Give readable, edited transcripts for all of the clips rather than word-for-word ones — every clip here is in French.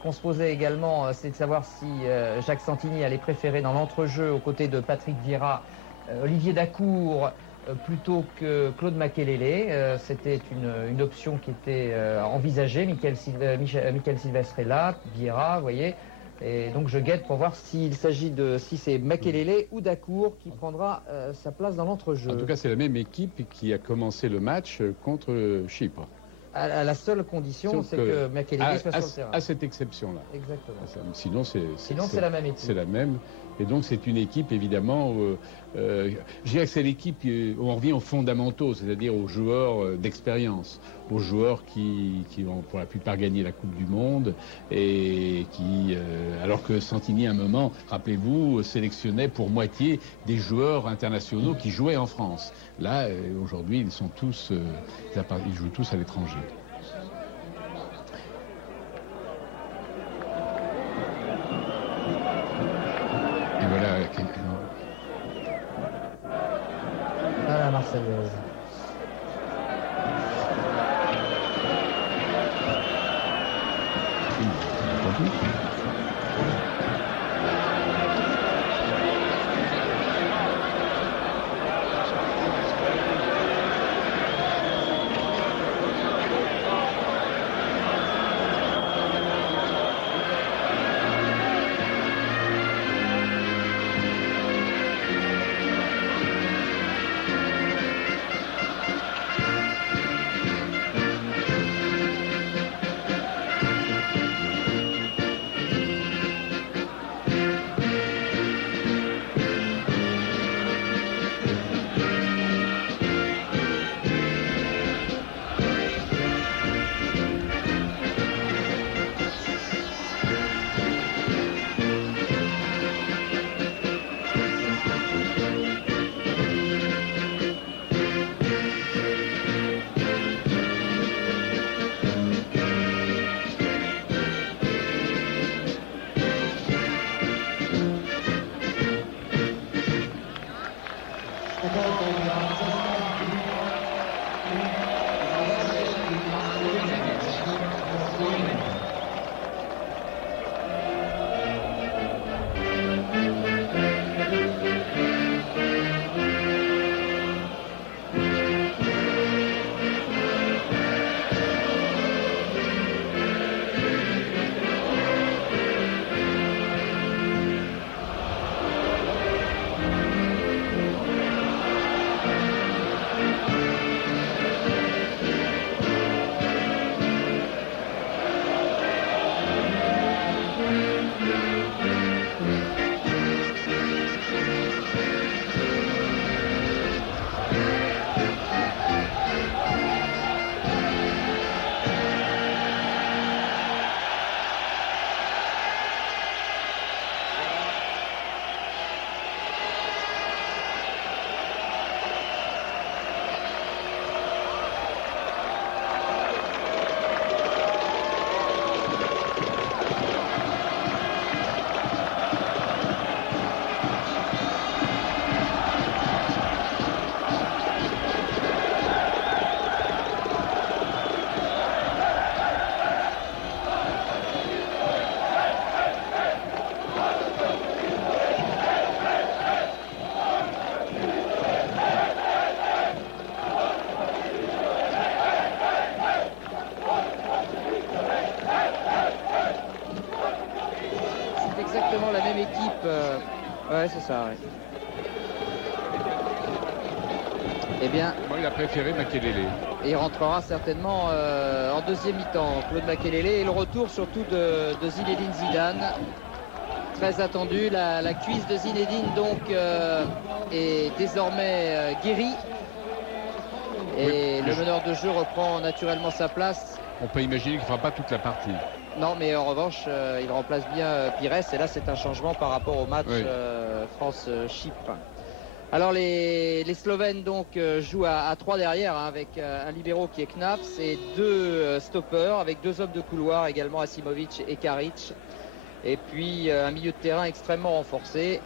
qu'on se posait également, c'est de savoir si Jacques Santini allait préférer dans l'entrejeu aux côtés de Patrick Vieira, Olivier Dacour plutôt que Claude Makelele. C'était une option qui était envisagée. Michael Sylvestre est là, Vieira, vous voyez. Et donc je guette pour voir si c'est Makelele ou Dacour qui prendra sa place dans l'entrejeu. En tout cas, c'est la même équipe qui a commencé le match contre Chypre. À la seule condition, c'est que Makelele soit sur le terrain. À cette exception-là. Exactement. Sinon, c'est la même équipe. C'est la même. Et donc, c'est une équipe, évidemment, je dirais que c'est l'équipe où on revient aux fondamentaux, c'est-à-dire aux joueurs d'expérience, aux joueurs qui ont pour la plupart gagné la Coupe du Monde et qui, alors que Santini, à un moment, rappelez-vous, sélectionnait pour moitié des joueurs internationaux qui jouaient en France. Là, aujourd'hui, ils jouent tous à l'étranger. Et voilà. À la Marseillaise. La même équipe. Ouais, c'est ça. Ouais. Eh bien, moi, il a préféré Makelele. Et il rentrera certainement en deuxième mi-temps, Claude Makelele. Et le retour surtout de Zinedine Zidane. Très attendu. La cuisse de Zinedine donc est désormais guérie. Et oui, le meneur de jeu reprend naturellement sa place. On peut imaginer qu'il ne fera pas toute la partie. Non, mais en revanche, il remplace bien Pires. Et là, c'est un changement par rapport au match France-Chypre. Alors, les Slovènes donc jouent à 3 derrière, hein, avec un libéro qui est Knaps et 2 stoppeurs, avec 2 hommes de couloir également, Asimovic et Karic. Et puis, un milieu de terrain extrêmement renforcé.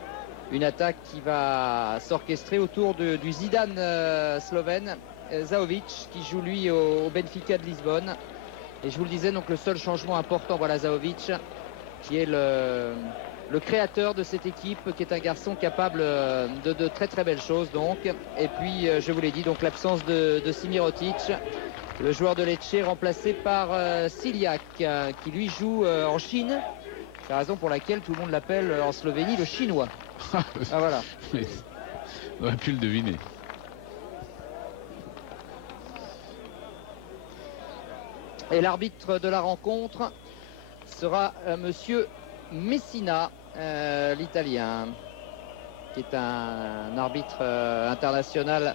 Une attaque qui va s'orchestrer autour du Zidane slovène, Zahovic, qui joue lui au Benfica de Lisbonne. Et je vous le disais, donc le seul changement important, voilà Zahovic, qui est le créateur de cette équipe, qui est un garçon capable de très très belles choses donc. Et puis je vous l'ai dit, donc l'absence de Simirotic, le joueur de Lecce, remplacé par Ciliac, qui lui joue en Chine. C'est la raison pour laquelle tout le monde l'appelle en Slovénie le chinois. Ah voilà. On aurait pu le deviner. Et l'arbitre de la rencontre sera monsieur Messina, l'italien, qui est un arbitre international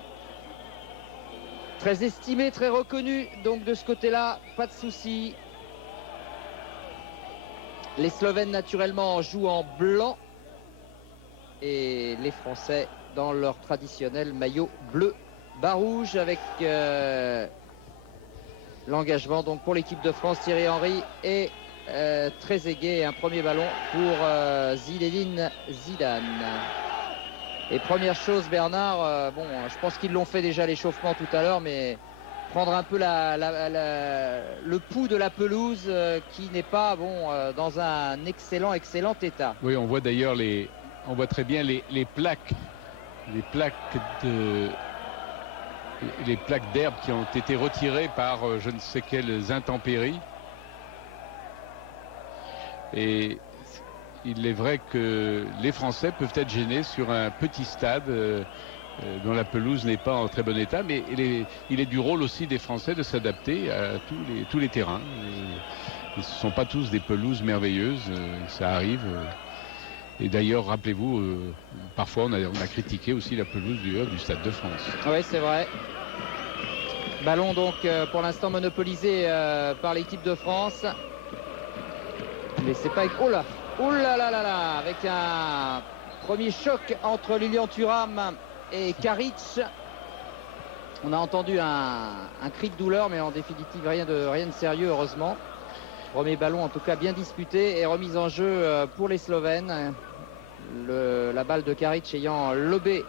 très estimé, très reconnu. Donc de ce côté-là, pas de souci. Les Slovènes naturellement jouent en blanc et les Français dans leur traditionnel maillot bleu bas rouge avec l'engagement donc pour l'équipe de France, Thierry Henry et Trezeguet, un premier ballon pour Zinedine Zidane. Et première chose, Bernard, bon, je pense qu'ils l'ont fait déjà l'échauffement tout à l'heure, mais prendre un peu le pouls de la pelouse qui n'est pas bon dans un excellent état. Oui, on voit d'ailleurs on voit très bien les plaques d'herbe qui ont été retirées par je ne sais quelles intempéries. Et il est vrai que les Français peuvent être gênés sur un petit stade dont la pelouse n'est pas en très bon état, mais il est du rôle aussi des Français de s'adapter à tous les terrains. Ce ne sont pas tous des pelouses merveilleuses, ça arrive. Et d'ailleurs, rappelez-vous, parfois on a critiqué aussi la pelouse du Stade de France. Oui, c'est vrai. Ballon donc pour l'instant monopolisé par l'équipe de France. Mais c'est pas... Oh là là là là, avec un premier choc entre Lilian Thuram et Karic. On a entendu un cri de douleur, mais en définitive rien de sérieux, heureusement. Premier ballon en tout cas bien disputé et remise en jeu pour les Slovènes. La balle de Karic ayant lobé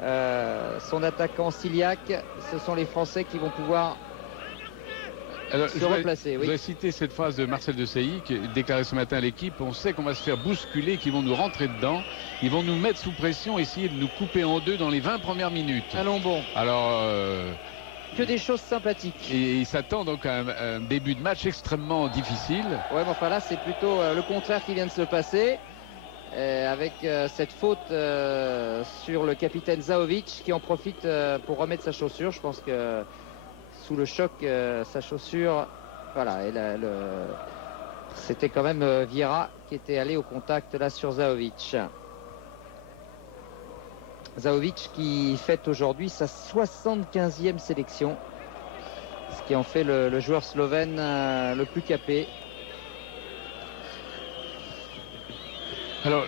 son attaquant Ciliac. Ce sont les Français qui vont pouvoir se replacer. Je voudrais citer cette phrase de Marcel Desailly qui déclarait ce matin à l'équipe: on sait qu'on va se faire bousculer, qu'ils vont nous rentrer dedans, ils vont nous mettre sous pression, essayer de nous couper en deux dans les 20 premières minutes. Allons bon. Alors que des choses sympathiques. Et il s'attend donc à un début de match extrêmement difficile. Ouais, mais enfin là c'est plutôt le contraire qui vient de se passer. Avec cette faute sur le capitaine Zahovic qui en profite pour remettre sa chaussure. Je pense que sous le choc, sa chaussure, voilà, et c'était quand même Vieira qui était allé au contact là sur Zahovic. Zahovic qui fête aujourd'hui sa 75e sélection, ce qui en fait le joueur slovène le plus capé. Alors,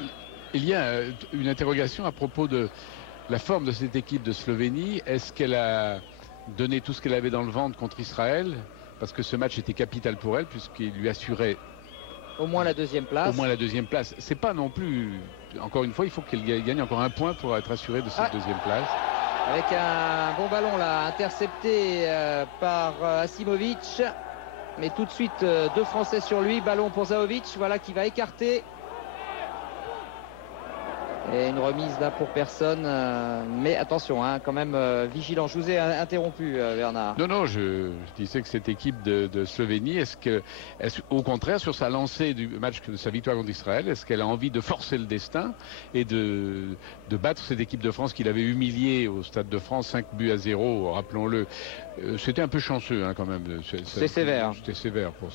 il y a une interrogation à propos de la forme de cette équipe de Slovénie. Est-ce qu'elle a donné tout ce qu'elle avait dans le ventre contre Israël? Parce que ce match était capital pour elle, puisqu'il lui assurait au moins la deuxième place. Au moins la deuxième place. C'est pas non plus... Encore une fois, il faut qu'elle gagne encore un point pour être assurée de cette deuxième place. Avec un bon ballon là, intercepté par Asimovic. Mais tout de suite, deux Français sur lui. Ballon pour Zahovic, voilà, qui va écarter. Et une remise là pour personne, mais attention, hein, quand même vigilant. Je vous ai interrompu, Bernard. Non, je disais que cette équipe de Slovénie, au contraire, sur sa lancée du match de sa victoire contre Israël, est-ce qu'elle a envie de forcer le destin et de battre cette équipe de France qu'il avait humiliée au Stade de France 5-0, rappelons-le. C'était un peu chanceux hein, quand même. C'était sévère. C'était sévère pour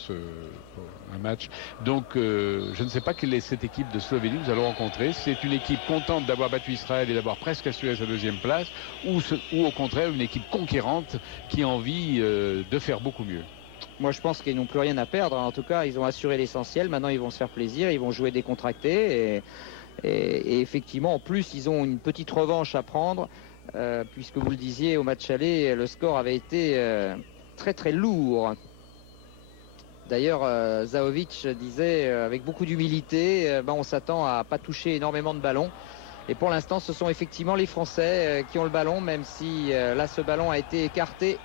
un match. Donc je ne sais pas quelle est cette équipe de Slovénie que nous allons rencontrer. C'est une équipe contente d'avoir battu Israël et d'avoir presque assuré sa deuxième place, ou au contraire une équipe conquérante qui a envie de faire beaucoup mieux. Moi je pense qu'ils n'ont plus rien à perdre. En tout cas ils ont assuré l'essentiel. Maintenant ils vont se faire plaisir, ils vont jouer décontractés et effectivement en plus ils ont une petite revanche à prendre. Puisque vous le disiez au match aller, le score avait été très très lourd. D'ailleurs Zahovic disait avec beaucoup d'humilité, on s'attend à pas toucher énormément de ballons. Et pour l'instant ce sont effectivement les Français qui ont le ballon, même si là ce ballon a été écarté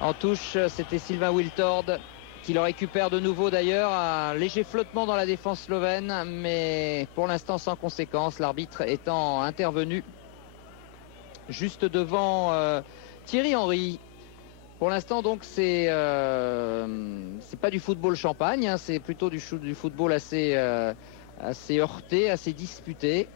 en touche. C'était Sylvain Wiltord qui le récupère de nouveau d'ailleurs. Un léger flottement dans la défense slovène, mais pour l'instant sans conséquence, l'arbitre étant intervenu juste devant Thierry Henry. Pour l'instant donc c'est pas du football champagne, hein, c'est plutôt du football assez heurté, assez disputé.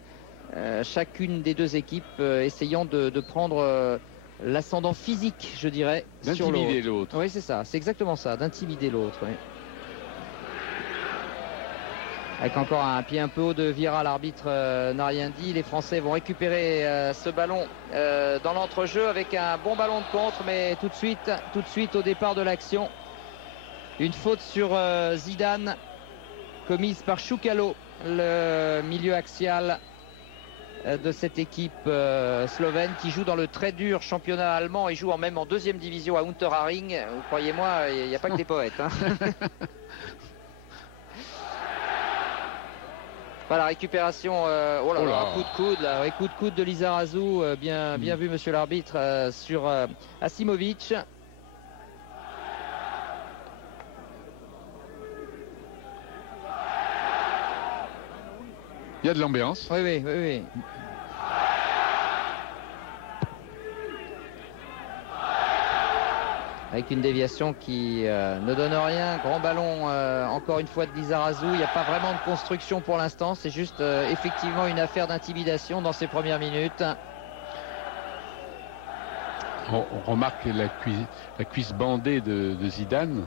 Chacune des deux équipes essayant de prendre l'ascendant physique, je dirais, sur l'autre. D'intimider l'autre. Oui, c'est ça, c'est exactement ça, d'intimider l'autre. Oui. Avec encore un pied un peu haut de Vieira, l'arbitre n'a rien dit. Les Français vont récupérer ce ballon dans l'entrejeu avec un bon ballon de contre, mais tout de suite au départ de l'action, une faute sur Zidane commise par Choukalo, le milieu axial de cette équipe slovène qui joue dans le très dur championnat allemand et joue même en deuxième division à Unterhaching. Vous croyez-moi, il n'y a pas que des poètes. Hein. Voilà, récupération, oh là là, coup de coude, là, ouais, coup de coude de Lizarazu, bien vu monsieur l'arbitre, sur Asimovic. Il y a de l'ambiance. Oui. Avec une déviation qui ne donne rien. Grand ballon encore une fois de Lizarazu. Il n'y a pas vraiment de construction pour l'instant. C'est juste effectivement une affaire d'intimidation dans ces premières minutes. On remarque la cuisse bandée de Zidane.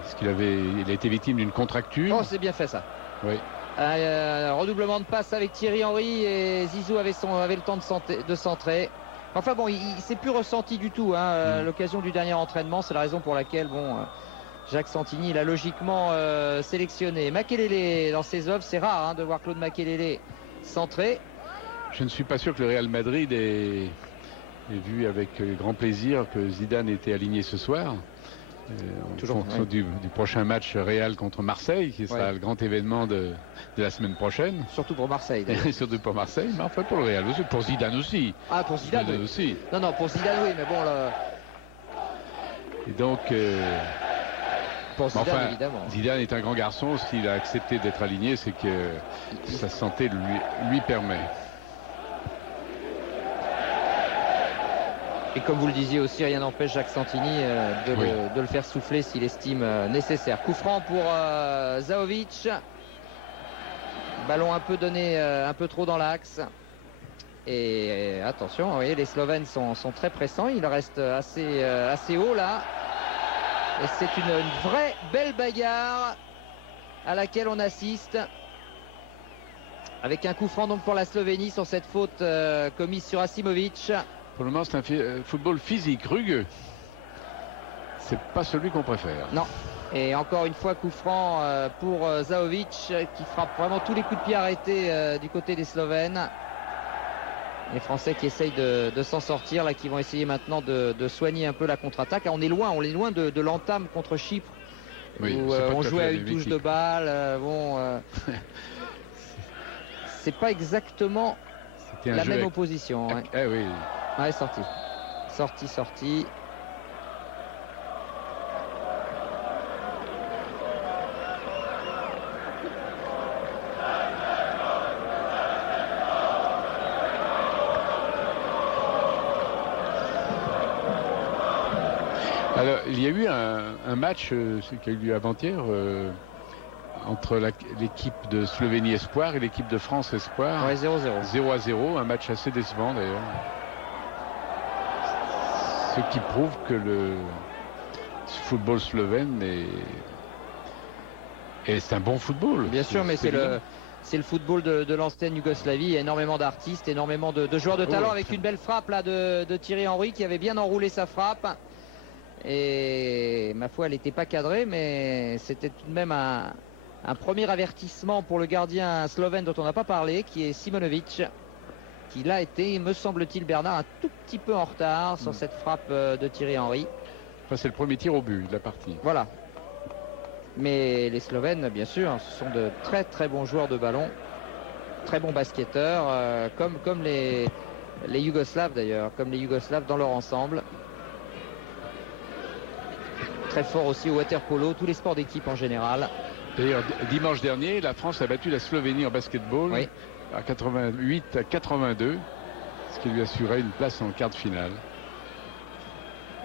Parce qu'il a été victime d'une contracture. Oh, c'est bien fait ça. Oui. Redoublement de passe avec Thierry Henry et Zizou avait le temps de centrer. Enfin bon, il s'est plus ressenti du tout l'occasion du dernier entraînement. C'est la raison pour laquelle Jacques Santini l'a logiquement sélectionné. Makelele dans ses œuvres, c'est rare de voir Claude Makelele centrer. Je ne suis pas sûr que le Real Madrid ait vu avec grand plaisir que Zidane était aligné ce soir. Toujours du prochain match Real contre Marseille, qui sera le grand événement de la semaine prochaine. Surtout pour Marseille. Surtout pour Marseille, mais enfin pour le Real aussi, pour Zidane aussi. Ah, pour Zidane aussi. Non, pour Zidane oui, mais bon là. Et donc. Pour Zidane, évidemment. Zidane est un grand garçon. S'il a accepté d'être aligné, c'est que sa santé lui permet. Et comme vous le disiez aussi, rien n'empêche Jacques Santini de le faire souffler s'il estime nécessaire. Coup franc pour Zahovic. Ballon un peu donné, un peu trop dans l'axe. Et attention, vous voyez, les Slovènes sont très pressants. Il reste assez haut là. Et c'est une vraie belle bagarre à laquelle on assiste. Avec un coup franc donc pour la Slovénie sur cette faute commise sur Asimovic. Pour le moment, c'est un football physique, rugueux. C'est pas celui qu'on préfère. Non. Et encore une fois, coup franc pour Zahovic qui frappe vraiment tous les coups de pied arrêtés du côté des Slovènes. Les Français qui essayent de s'en sortir, là, qui vont essayer maintenant de soigner un peu la contre-attaque. On est loin de l'entame contre Chypre. Oui, où on jouait à une touche de balle. C'est pas exactement la même opposition. Ouais. Ah oui. Ouais, sorti. Alors, il y a eu un match qui a eu lieu avant-hier entre l'équipe de Slovénie Espoir et l'équipe de France Espoir. Ouais, 0-0. 0-0, un match assez décevant d'ailleurs. Ce qui prouve que le football slovène c'est un bon football. Bien sûr, mais c'est le football de l'ancienne Yougoslavie. Il y a énormément d'artistes, énormément de joueurs de talent, avec une belle frappe là de Thierry Henry qui avait bien enroulé sa frappe. Et ma foi, elle n'était pas cadrée, mais c'était tout de même un premier avertissement pour le gardien slovène dont on n'a pas parlé, qui est Simonovic, qui l'a été, me semble-t-il, Bernard, un tout petit peu en retard sur cette frappe de Thierry Henry. Enfin, c'est le premier tir au but de la partie. Voilà. Mais les Slovènes, bien sûr, ce sont de très très bons joueurs de ballon, très bons basketteurs, comme les Yougoslaves d'ailleurs, comme les Yougoslaves dans leur ensemble. très fort aussi au water polo, tous les sports d'équipe en général. D'ailleurs, dimanche dernier, la France a battu la Slovénie en basketball, oui, à 88-82, ce qui lui assurait une place en quart de finale.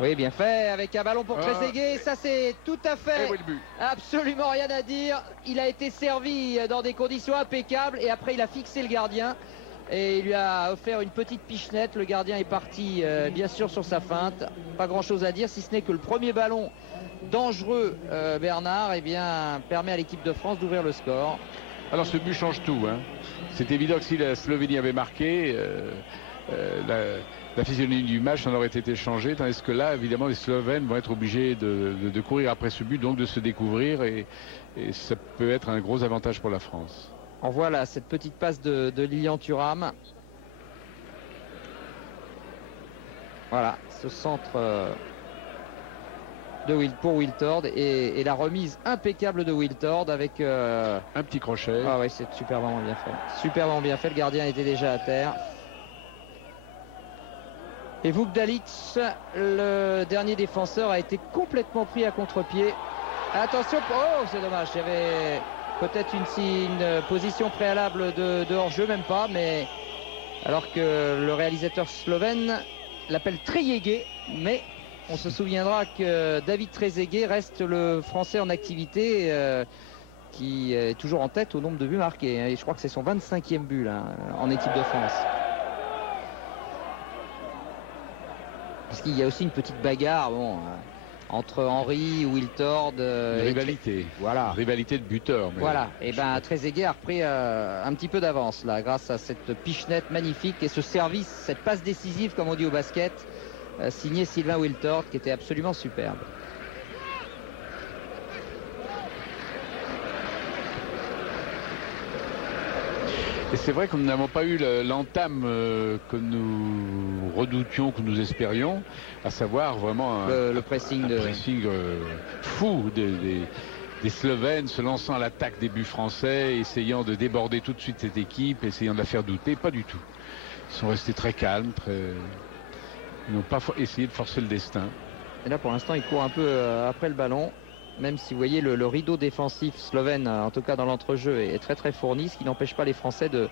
Oui, bien fait, avec un ballon pour Trezeguet, ça c'est tout à fait, absolument rien à dire. Il a été servi dans des conditions impeccables et après il a fixé le gardien et il lui a offert une petite pichenette. Le gardien est parti bien sûr sur sa feinte, pas grand chose à dire si ce n'est que le premier ballon dangereux, Bernard, eh bien, permet à l'équipe de France d'ouvrir le score. Alors ce but change tout, hein. C'est évident que si la Slovénie avait marqué, la physionomie du match en aurait été changée, tandis que là, évidemment, les Slovènes vont être obligés de courir après ce but, donc de se découvrir, et ça peut être un gros avantage pour la France. On voit là cette petite passe de Lilian Thuram. Voilà, ce centre pour Wiltord et la remise impeccable de Wiltord avec un petit crochet. Ah oui, c'est superbement bien fait. Superbement bien fait, le gardien était déjà à terre. Et Vukdalic, le dernier défenseur, a été complètement pris à contre-pied. Attention, oh c'est dommage, il y avait peut-être une position préalable de hors-jeu, même pas, mais alors que le réalisateur slovène l'appelle Trezeguet, mais on se souviendra que David Trezeguet reste le Français en activité qui est toujours en tête au nombre de buts marqués. Et je crois que c'est son 25e but là, en équipe de France. Parce qu'il y a aussi une petite bagarre entre Henry, Wiltord. Rivalité. Voilà. Rivalité de buteurs. Voilà. Et bien Trezeguet a repris un petit peu d'avance là, grâce à cette pichenette magnifique et ce service, cette passe décisive comme on dit au basket, signé Sylvain Wiltord, qui était absolument superbe. Et c'est vrai que nous n'avons pas eu l'entame que nous redoutions, que nous espérions, à savoir vraiment le pressing, pressing fou des Slovènes se lançant à l'attaque des buts français, essayant de déborder tout de suite cette équipe, essayant de la faire douter. Pas du tout. Ils sont restés très calmes, ils n'ont pas essayé de forcer le destin. Et là pour l'instant il court un peu après le ballon, même si vous voyez le rideau défensif slovène, en tout cas dans l'entrejeu, est très très fourni, ce qui n'empêche pas les Français de...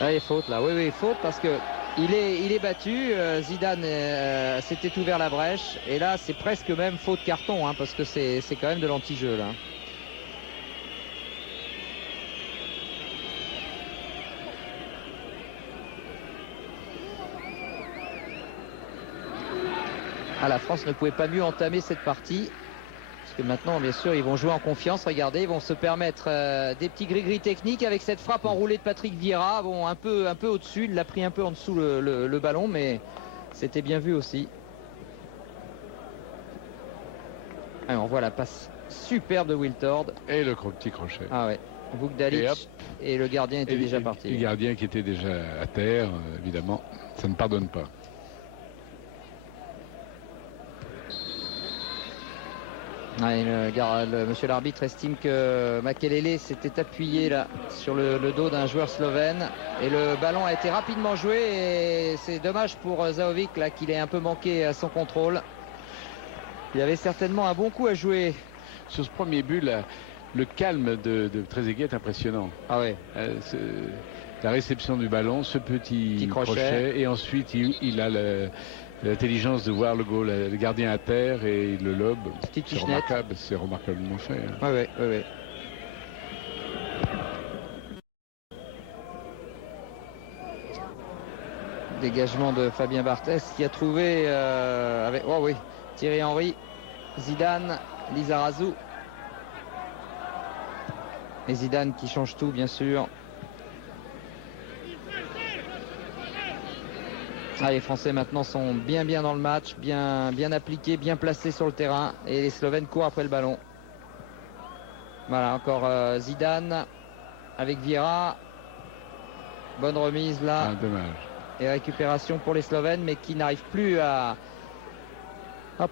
Ah, il y a faute là, oui faute parce que il est battu, Zidane s'était ouvert la brèche et là c'est presque même faute carton hein, parce que c'est quand même de l'anti-jeu là. Ah, la France ne pouvait pas mieux entamer cette partie. Parce que maintenant, bien sûr, ils vont jouer en confiance. Regardez, ils vont se permettre des petits gris-gris techniques avec cette frappe enroulée de Patrick Vieira. Bon, un peu au-dessus. Il l'a pris un peu en dessous le ballon, mais c'était bien vu aussi. Alors, on voit la passe superbe de Wiltord. Et le petit crochet. Ah ouais. Vukdalic et le gardien était déjà parti. Le gardien qui était déjà à terre, évidemment. Ça ne pardonne pas. Ouais, monsieur l'arbitre estime que Makelele s'était appuyé là sur le dos d'un joueur slovène et le ballon a été rapidement joué et c'est dommage pour Zahovic là qu'il ait un peu manqué à son contrôle. Il y avait certainement un bon coup à jouer. Sur ce premier but là, le calme de Trezeguet est impressionnant. Ah ouais. La réception du ballon, ce petit crochet et ensuite il a l'intelligence de voir le gardien à terre et le lobe. C'est remarquablement fait. Hein. Ouais. Dégagement de Fabien Barthès qui a trouvé avec Thierry Henry, Zidane, Lizarazu. Et Zidane qui change tout bien sûr. Les Français maintenant sont bien dans le match, bien appliqués, bien placés sur le terrain et les Slovènes courent après le ballon. Voilà, encore Zidane avec Vieira. Bonne remise là. Dommage. Et récupération pour les Slovènes, mais qui n'arrivent plus à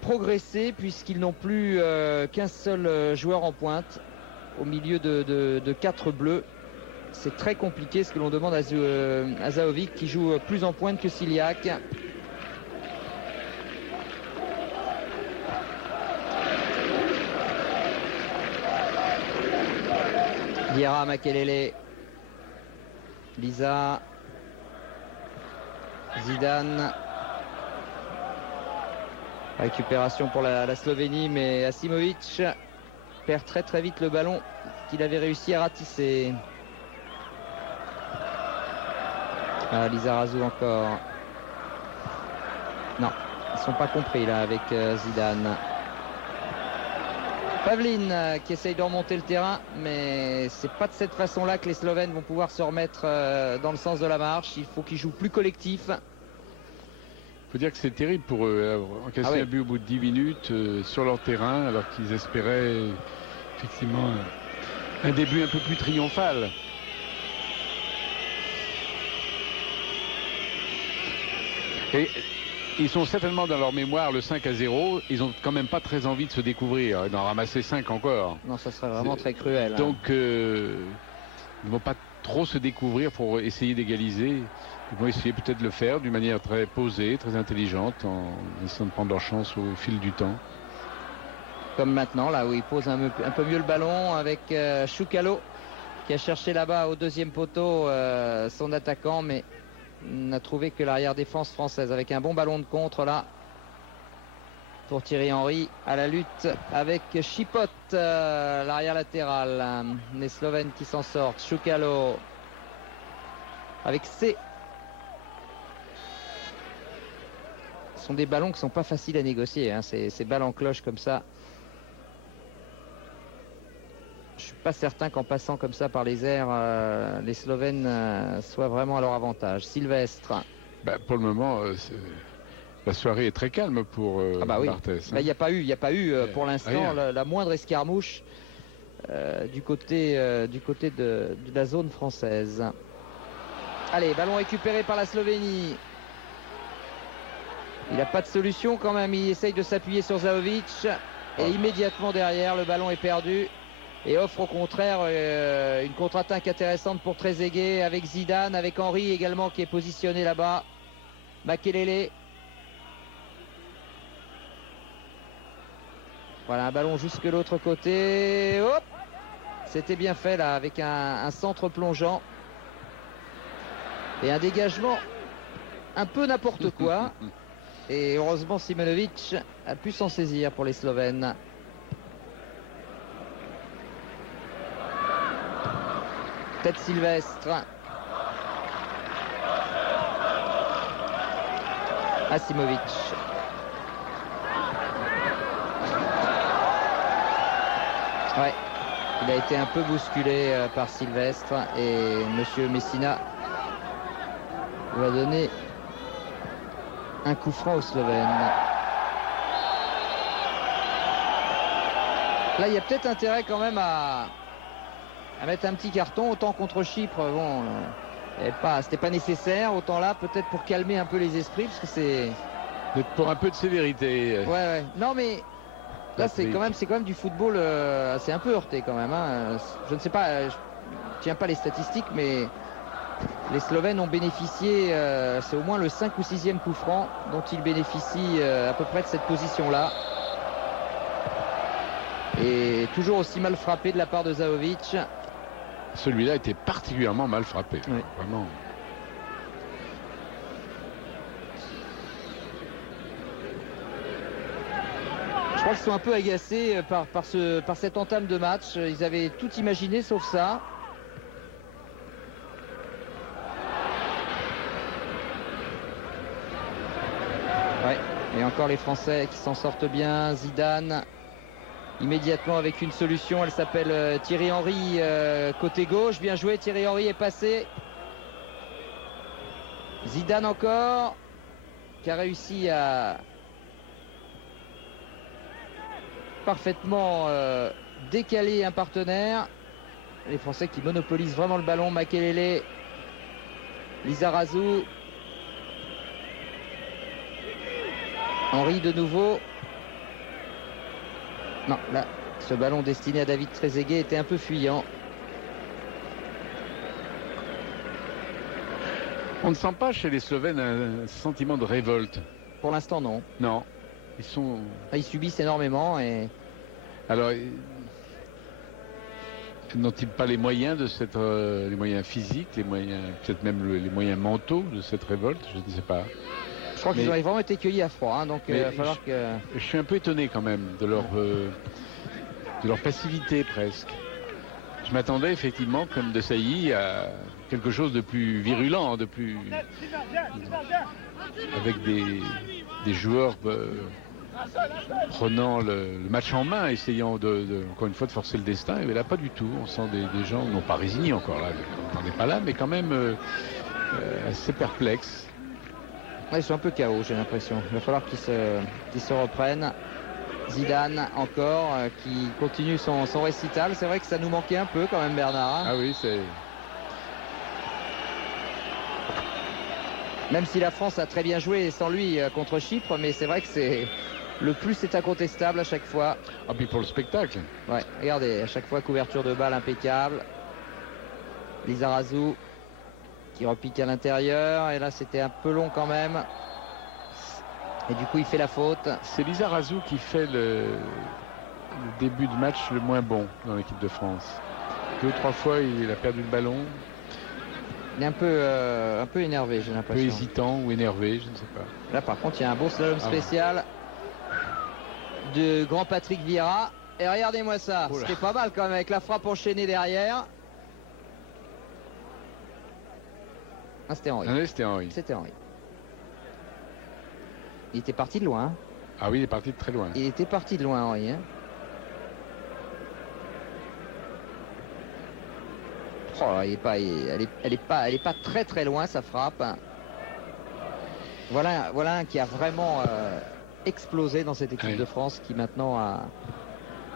progresser puisqu'ils n'ont plus qu'un seul joueur en pointe au milieu de 4 bleus. C'est très compliqué ce que l'on demande à Zahovic qui joue plus en pointe que Siliak. Vieira, Makelele, Lisa, Zidane. Récupération pour la Slovénie, mais Asimovic perd très vite le ballon qu'il avait réussi à ratisser. Ah, Lizarazu encore. Non, ils ne sont pas compris là avec Zidane. Pavlin qui essaye de remonter le terrain, mais c'est pas de cette façon-là que les Slovènes vont pouvoir se remettre dans le sens de la marche. Il faut qu'ils jouent plus collectif. Il faut dire que c'est terrible pour eux. Encaisser un but au bout de 10 minutes sur leur terrain, alors qu'ils espéraient effectivement un début un peu plus triomphal. Et ils sont certainement dans leur mémoire le 5-0. Ils n'ont quand même pas très envie de se découvrir, d'en ramasser 5 encore. Non, ça serait vraiment très cruel. Donc, ils ne vont pas trop se découvrir pour essayer d'égaliser. Ils vont essayer peut-être de le faire d'une manière très posée, très intelligente, en essayant de prendre leur chance au fil du temps. Comme maintenant, là où il pose un peu mieux le ballon avec Choukalo, qui a cherché là-bas au deuxième poteau son attaquant, mais n'a trouvé que l'arrière-défense française avec un bon ballon de contre là pour Thierry Henry à la lutte avec Chipot, l'arrière latéral. Les Slovènes qui s'en sortent. Choukalo avec C. Ce sont des ballons qui ne sont pas faciles à négocier, hein. Ces balles en cloche comme ça. Je suis pas certain qu'en passant comme ça par les airs, les Slovènes soient vraiment à leur avantage. Sylvestre. Pour le moment, la soirée est très calme pour Barthès. Il n'y a pas eu pour l'instant la moindre escarmouche du côté de la zone française. Allez, ballon récupéré par la Slovénie. Il n'a pas de solution quand même. Il essaye de s'appuyer sur Zahovic. Et immédiatement derrière, le ballon est perdu. Et offre au contraire une contre-attaque intéressante pour Trezeguet avec Zidane, avec Henry également qui est positionné là-bas. Makelele. Voilà un ballon jusque l'autre côté. Hop, c'était bien fait là avec un centre plongeant. Et un dégagement un peu n'importe quoi. Et heureusement Simonovic a pu s'en saisir pour les Slovènes. Tête Sylvestre. Asimovic. Ouais, il a été un peu bousculé par Sylvestre et Monsieur Messina va donner un coup franc aux Slovènes. Là, il y a peut-être intérêt quand même à mettre un petit carton. Autant contre Chypre, bon, c'était pas nécessaire. Autant là, peut-être pour calmer un peu les esprits, parce que c'est pour un peu de sévérité. Ouais. Non, mais là, c'est quand même du football. C'est un peu heurté quand même. Hein. Je ne sais pas. Je tiens pas les statistiques, mais les Slovènes ont bénéficié. C'est au moins le 5 ou 6e coup franc dont ils bénéficient à peu près de cette position-là. Et toujours aussi mal frappé de la part de Zahovic. Celui-là était particulièrement mal frappé. Oui. Vraiment. Je crois qu'ils sont un peu agacés par cette entame de match. Ils avaient tout imaginé sauf ça. Ouais. Et encore les Français qui s'en sortent bien. Zidane. Immédiatement avec une solution, elle s'appelle Thierry Henry côté gauche. Bien joué, Thierry Henry est passé. Zidane encore, qui a réussi à parfaitement décaler un partenaire. Les Français qui monopolisent vraiment le ballon. Makelele, Lizarazu, Henry de nouveau. Non, là, ce ballon destiné à David Trezeguet était un peu fuyant. On ne sent pas chez les Slovènes un sentiment de révolte. Pour l'instant, non. Non. Ils subissent énormément et... Alors, N'ont-ils pas les moyens de les moyens physiques, les moyens, peut-être même les moyens mentaux de cette révolte? Je ne sais pas. Je crois qu'ils ont vraiment été cueillis à froid, hein, donc il va falloir que... Je suis un peu étonné quand même de leur passivité presque. Je m'attendais effectivement, comme de Sailly, à quelque chose de plus virulent, avec des joueurs prenant le match en main, essayant encore une fois de forcer le destin. Et là, pas du tout. On sent des gens, non pas résignés encore là, on n'en est pas là, mais quand même assez perplexes. Ouais, ils sont un peu KO, j'ai l'impression. Il va falloir qu'ils se reprennent. Zidane encore, qui continue son récital. C'est vrai que ça nous manquait un peu quand même, Bernard. Hein. Ah oui, c'est... Même si la France a très bien joué sans lui contre Chypre, mais c'est vrai que le plus est incontestable à chaque fois. Ah, puis pour le spectacle. Ouais, regardez, à chaque fois couverture de balle impeccable. Lizarazu qui repique à l'intérieur, et là c'était un peu long quand même. Et du coup il fait la faute. C'est Lizarazu qui fait le début de match le moins bon dans l'équipe de France. 2 ou 3 fois il a perdu le ballon. Il est un peu énervé, j'ai l'impression. Un peu hésitant ou énervé, je ne sais pas. Là par contre il y a un beau slalom spécial de grand Patrick Vieira. Et regardez-moi ça, c'était pas mal quand même avec la frappe enchaînée derrière. Ah, c'était Henry. Ah, c'était Henry. C'était Henry. Il était parti de loin. Hein. Ah oui, il est parti de très loin. Il était parti de loin, Henry. Hein. Oh, elle est pas très très loin, sa frappe. Voilà un qui a vraiment explosé dans cette équipe de France, qui maintenant a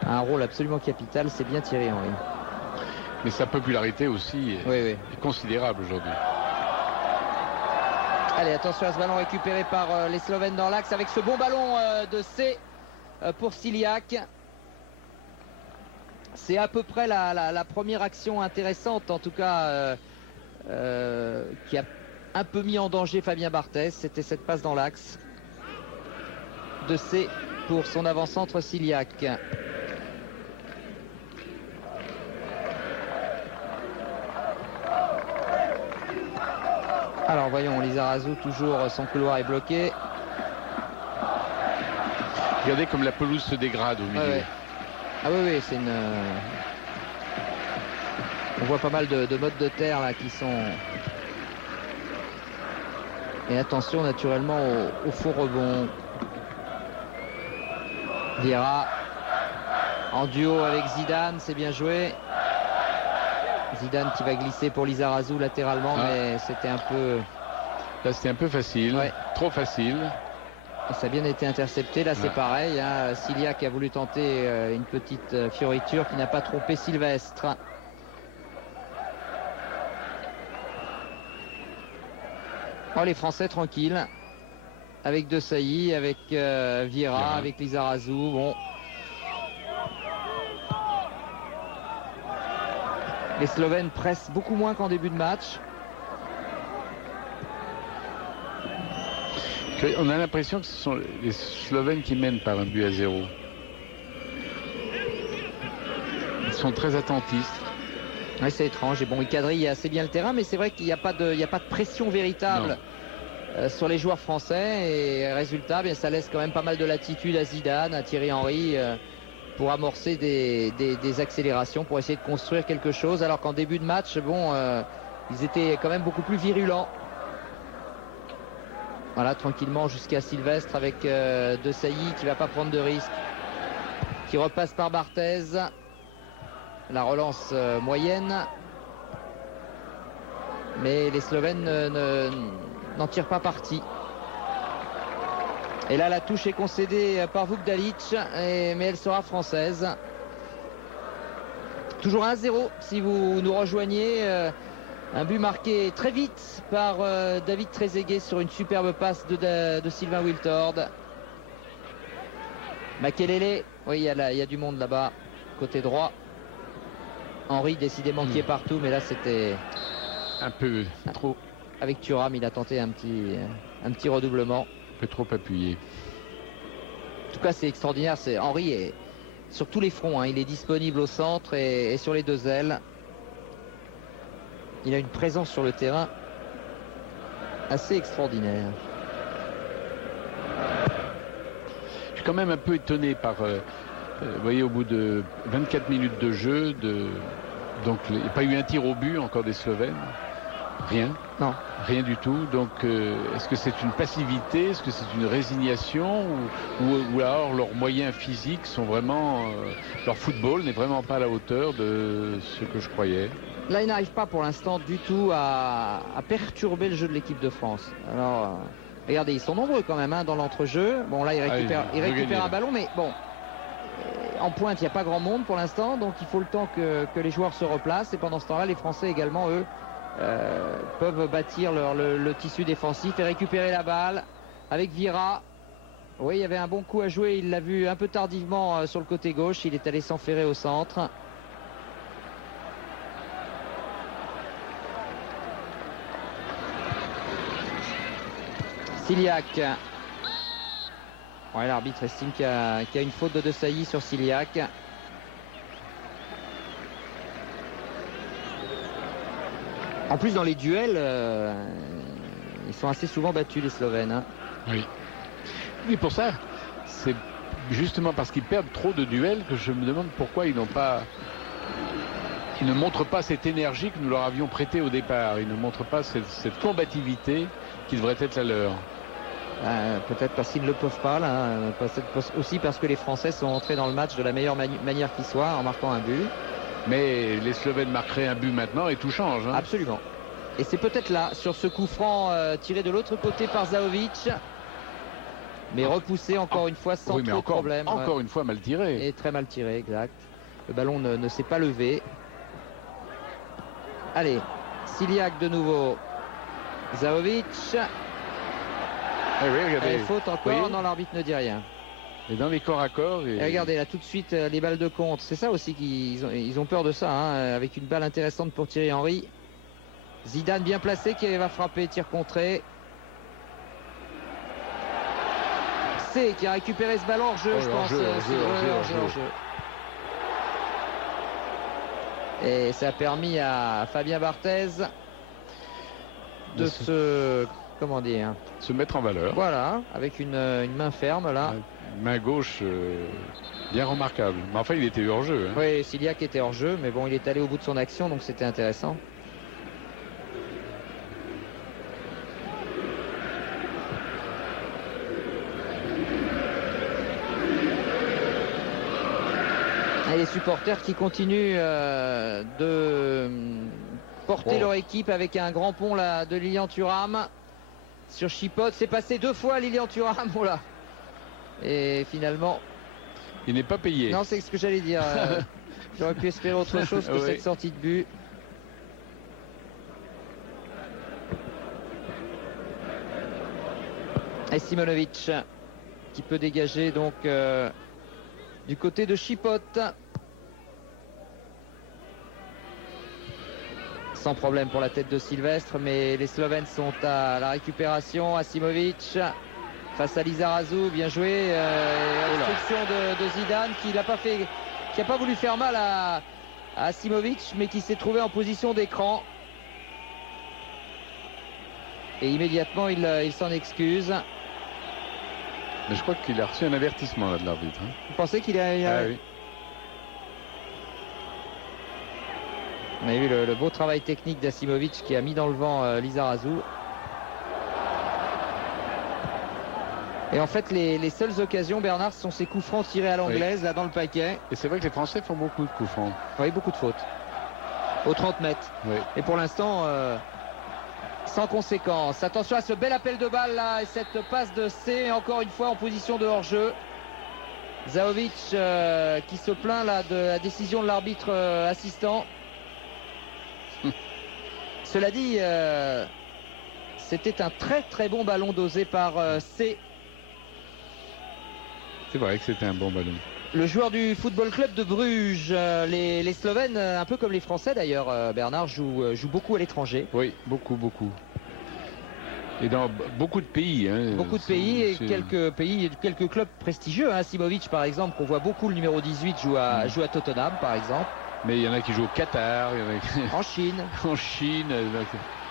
un rôle absolument capital. C'est bien Thierry Henry. Mais sa popularité aussi est considérable aujourd'hui. Allez, attention à ce ballon récupéré par les Slovènes dans l'axe avec ce bon ballon de C pour Ciliac. C'est à peu près la première action intéressante, en tout cas, qui a un peu mis en danger Fabien Barthez. C'était cette passe dans l'axe de C pour son avant-centre Ciliac. Alors voyons, Lizarazu, toujours son couloir est bloqué. Regardez comme la pelouse se dégrade au milieu. Ah oui, c'est une... On voit pas mal de modes de terre là qui sont... Et attention naturellement au faux rebond. Vieira en duo avec Zidane, c'est bien joué. Zidane qui va glisser pour Lizarazu latéralement, mais c'était un peu... Là c'était un peu facile, trop facile. Et ça a bien été intercepté, là c'est pareil. Hein. Ciliac a voulu tenter une petite fioriture qui n'a pas trompé Sylvestre. Oh, les Français tranquilles. Avec De Sailly, avec Vieira, avec Lizarazu. Bon. Les Slovènes pressent beaucoup moins qu'en début de match. On a l'impression que ce sont les Slovènes qui mènent par 1-0. Ils sont très attentifs. Oui, c'est étrange. Et bon, il quadrille assez bien le terrain, mais c'est vrai qu'il n'y a pas de pression véritable sur les joueurs français. Et résultat, bien, ça laisse quand même pas mal de latitude à Zidane, à Thierry Henry, pour amorcer des accélérations, pour essayer de construire quelque chose. Alors qu'en début de match, bon, ils étaient quand même beaucoup plus virulents. Voilà, tranquillement jusqu'à Sylvestre avec De Sailly qui va pas prendre de risque, qui repasse par Barthez. La relance moyenne, mais les Slovènes n'en tirent pas parti. Et là la touche est concédée par Vukdalic, mais elle sera française. Toujours 1-0 si vous nous rejoignez. Un but marqué très vite par David Trezeguet sur une superbe passe de Sylvain Wiltord. Makelele, oui, il y a du monde là-bas, côté droit. Henry décidément qui est partout, mais là c'était un peu trop. Avec Thuram, il a tenté un petit redoublement. Un peu trop appuyé. En tout cas, c'est extraordinaire. Henry sur tous les fronts, hein. Il est disponible au centre et sur les deux ailes. Il a une présence sur le terrain assez extraordinaire. Je suis quand même un peu étonné par, vous voyez, au bout de 24 minutes de jeu, donc il n'y a pas eu un tir au but encore des Slovènes. Rien. Non. Rien du tout. Donc, est-ce que c'est une passivité? Est-ce que c'est une résignation? Ou alors leurs moyens physiques sont vraiment... leur football n'est vraiment pas à la hauteur de ce que je croyais. Là, il n'arrive pas pour l'instant du tout à perturber le jeu de l'équipe de France. Alors, regardez, ils sont nombreux quand même, hein, dans l'entrejeu. Bon, là, il récupère un ballon, mais bon... En pointe, il n'y a pas grand monde pour l'instant, donc il faut le temps que les joueurs se replacent. Et pendant ce temps-là, les Français également, eux, peuvent bâtir le tissu défensif et récupérer la balle avec Vira. Oui, il y avait un bon coup à jouer, il l'a vu un peu tardivement sur le côté gauche, il est allé s'enferrer au centre. Ciliac. Ouais, l'arbitre estime qu'il y a une faute de Desailly sur Ciliac. En plus, dans les duels, ils sont assez souvent battus, les Slovènes. Hein. Oui. Oui, pour ça, c'est justement parce qu'ils perdent trop de duels que je me demande pourquoi ils ne montrent pas cette énergie que nous leur avions prêtée au départ. Ils ne montrent pas cette combativité qui devrait être la leur. Peut-être parce qu'ils ne le peuvent pas, là. Aussi parce que les Français sont entrés dans le match de la meilleure manière qui soit, en marquant un but. Mais les Slovènes marqueraient un but maintenant et tout change. Hein. Absolument. Et c'est peut-être là, sur ce coup franc tiré de l'autre côté par Zahovic. Mais repoussé encore une fois sans trop de problème. Encore une fois mal tiré. Et très mal tiré, exact. Le ballon ne s'est pas levé. Allez, Ciliac de nouveau. Zahovic. Eh oui, regardez. Faute encore, non, l'arbitre ne dit rien. Et dans les corps à corps. Et regardez là tout de suite les balles de contre. C'est ça aussi qu'ils ont peur de ça, hein, avec une balle intéressante pour Thierry Henry. Zidane bien placé qui va frapper, tir contré. C'est qui a récupéré ce ballon hors jeu, je pense. Hors jeu. Et ça a permis à Fabien Barthez de se mettre en valeur. Voilà, avec une main ferme là. Main gauche bien remarquable. Mais enfin, il était hors jeu. Hein. Oui, Ciliac était hors jeu, mais bon, il est allé au bout de son action, donc c'était intéressant. Et les supporters qui continuent de porter leur équipe avec un grand pont là, de Lilian Thuram sur Chipote. C'est passé 2 fois Lilian Thuram. Voilà. Et finalement, il n'est pas payé. Non, c'est ce que j'allais dire. J'aurais pu espérer autre chose que cette sortie de but. Et Simonovic qui peut dégager donc du côté de Chipote. Sans problème pour la tête de Sylvestre, mais les Slovènes sont à la récupération. Asimovic face à Lizarazu, bien joué. Instruction de Zidane qui n'a pas voulu faire mal à Asimovic, mais qui s'est trouvé en position d'écran. Et immédiatement il s'en excuse. Mais je crois qu'il a reçu un avertissement là, de l'arbitre. Hein. Vous pensez qu'il a... oui. On a vu le beau travail technique d'Asimovic qui a mis dans le vent Lizarazu. Et en fait, les seules occasions, Bernard, sont ces coups francs tirés à l'anglaise, là dans le paquet. Et c'est vrai que les Français font beaucoup de coups francs. Oui, beaucoup de fautes. Aux 30 mètres. Oui. Et pour l'instant, sans conséquence. Attention à ce bel appel de balle là et cette passe de C, encore une fois en position de hors-jeu. Zahovic qui se plaint là de la décision de l'arbitre assistant. Cela dit, c'était un très très bon ballon dosé par C. C'est vrai que c'était un bon ballon. Le joueur du Football Club de Bruges, les Slovènes, un peu comme les Français d'ailleurs, Bernard, jouent beaucoup à l'étranger. Oui, beaucoup. Et dans beaucoup de pays. Beaucoup de pays et quelques clubs prestigieux. Simovic, par exemple, qu'on voit beaucoup, le numéro 18, joue à Tottenham, par exemple. Mais il y en a qui jouent au Qatar. En Chine. En Chine.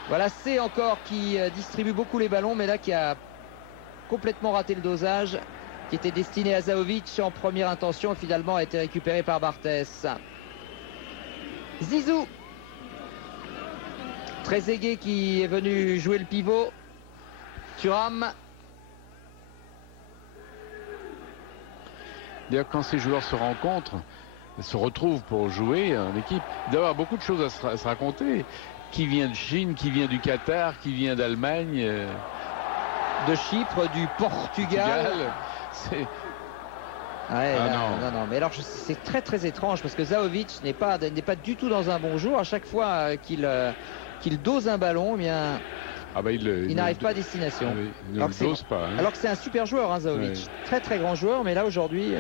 Voilà, c'est encore qui distribue beaucoup les ballons, mais là qui a complètement raté le dosage, qui était destiné à Zahovic en première intention, finalement a été récupéré par Barthès. Zizou. Trezeguet qui est venu jouer le pivot. Thuram. D'ailleurs, quand ces joueurs se rencontrent, se retrouvent pour jouer en équipe, il doit y avoir beaucoup de choses à se raconter. Qui vient de Chine, qui vient du Qatar, qui vient d'Allemagne, de Chypre, du Portugal. Non. Mais alors c'est très très étrange parce que Zahovic n'est pas du tout dans un bon jour. À chaque fois qu'il dose un ballon, eh bien, il n'arrive pas à destination. Il ne dose pas. Alors que c'est un super joueur, Zahovic. Ouais. Très très grand joueur, mais là aujourd'hui.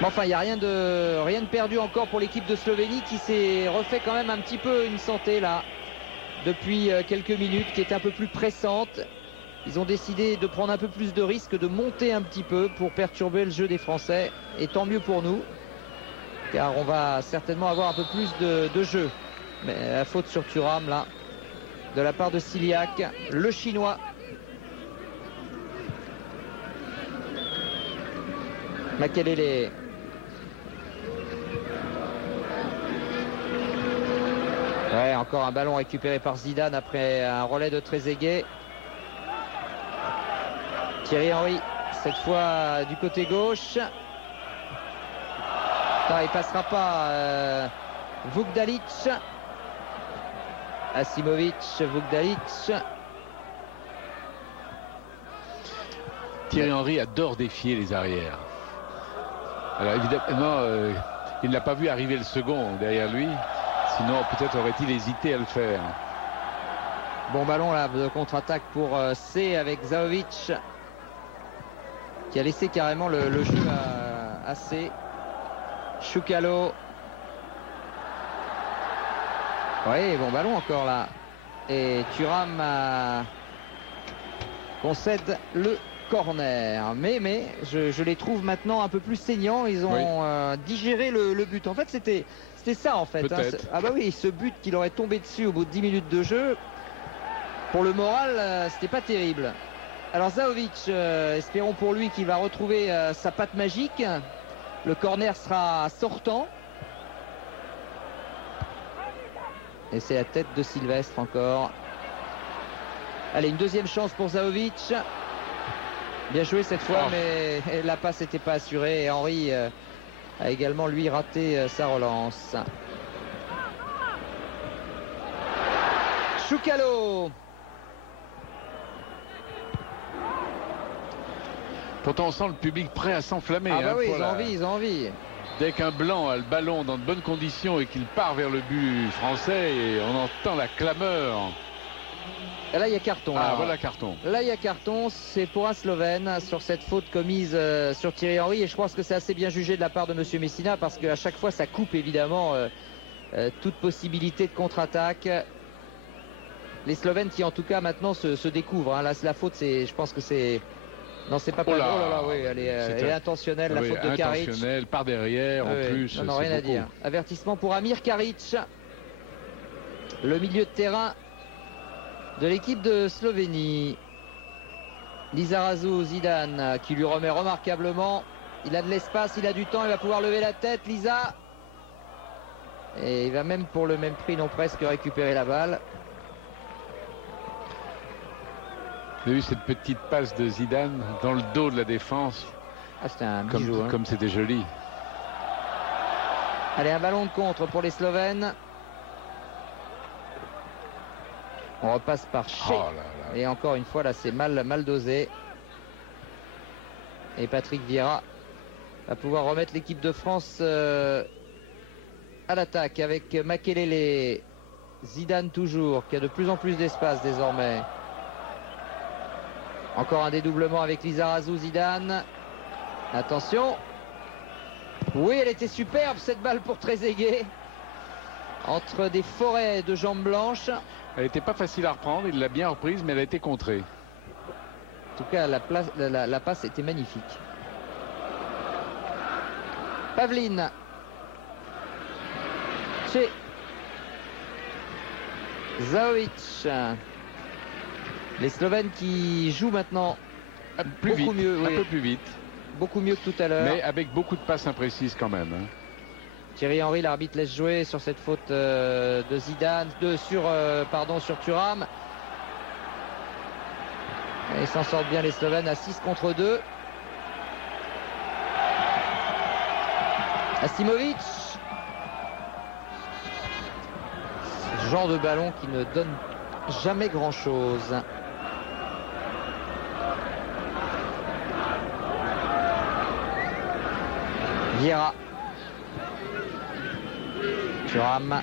Mais enfin, il n'y a rien de perdu encore pour l'équipe de Slovénie qui s'est refait quand même un petit peu une santé là depuis quelques minutes, qui est un peu plus pressante. Ils ont décidé de prendre un peu plus de risques, de monter un petit peu pour perturber le jeu des Français. Et tant mieux pour nous, car on va certainement avoir un peu plus de jeu. Mais la faute sur Thuram là, de la part de Siliak, le Chinois. Makelele. Ouais, encore un ballon récupéré par Zidane après un relais de Trezeguet. Thierry Henry, cette fois du côté gauche. Il passera pas. Vukdalic. Asimovic, Vukdalic. Thierry Henry adore défier les arrières. Alors évidemment, il n'a pas vu arriver le second derrière lui. Sinon, peut-être aurait-il hésité à le faire. Bon ballon là de contre-attaque pour C avec Zahovic, qui a laissé carrément le jeu à C. Choukalo. Oui, bon ballon encore là. Et Thuram concède le corner. Mais je les trouve maintenant un peu plus saignants. Ils ont digéré le but. En fait, c'était ça en fait. Ah bah oui, ce but qui leur est tombé dessus au bout de 10 minutes de jeu, pour le moral, c'était pas terrible. Alors Zahovic, espérons pour lui qu'il va retrouver sa patte magique. Le corner sera sortant. Et c'est la tête de Sylvestre encore. Allez, une deuxième chance pour Zahovic. Bien joué cette fois, mais la passe n'était pas assurée. Et Henry a également lui raté sa relance. Choukalo. Pourtant, on sent le public prêt à s'enflammer. Ah bah oui, ils ont envie. Dès qu'un blanc a le ballon dans de bonnes conditions et qu'il part vers le but français, et on entend la clameur. Et là, il y a carton. Ah, voilà carton. Là, il y a carton. C'est pour un Slovène sur cette faute commise sur Thierry Henry. Et je pense que c'est assez bien jugé de la part de Monsieur Messina, parce qu'à chaque fois, ça coupe évidemment toute possibilité de contre-attaque. Les Slovènes qui, en tout cas, maintenant se découvrent. Là, la faute, je pense que c'est... Non, c'est pas oui, elle est intentionnelle, la faute de Karic. Intentionnelle, par derrière, en plus. Non, rien à dire. Avertissement pour Amir Karic, le milieu de terrain de l'équipe de Slovénie. Lizarazu, Zidane, qui lui remet remarquablement. Il a de l'espace, il a du temps, il va pouvoir lever la tête, Lisa. Et il va même pour le même prix, non presque, récupérer la balle. Vous avez vu cette petite passe de Zidane dans le dos de la défense. Ah, c'était un bijou. Comme c'était joli. Allez, un ballon de contre pour les Slovènes. On repasse par Shea. Et encore une fois, là, c'est mal dosé. Et Patrick Vieira va pouvoir remettre l'équipe de France à l'attaque avec Makelele. Zidane toujours, qui a de plus en plus d'espace désormais. Encore un dédoublement avec Lizarazu, Zidane. Attention. Oui, elle était superbe cette balle pour Trezeguet. entre des forêts de jambes blanches. Elle n'était pas facile à reprendre, il l'a bien reprise, mais elle a été contrée. En tout cas, la passe était magnifique. Pavlin. Chez Zaovic. Les Slovènes qui jouent maintenant beaucoup mieux. Un peu plus vite. Beaucoup mieux que tout à l'heure. Mais avec beaucoup de passes imprécises quand même. Hein. Thierry Henry, l'arbitre laisse jouer sur cette faute de Zidane, sur Thuram. Et ils s'en sortent bien les Slovènes à 6 contre 2. Asimovic. Ce genre de ballon qui ne donne jamais grand-chose. Vieira. Thuram.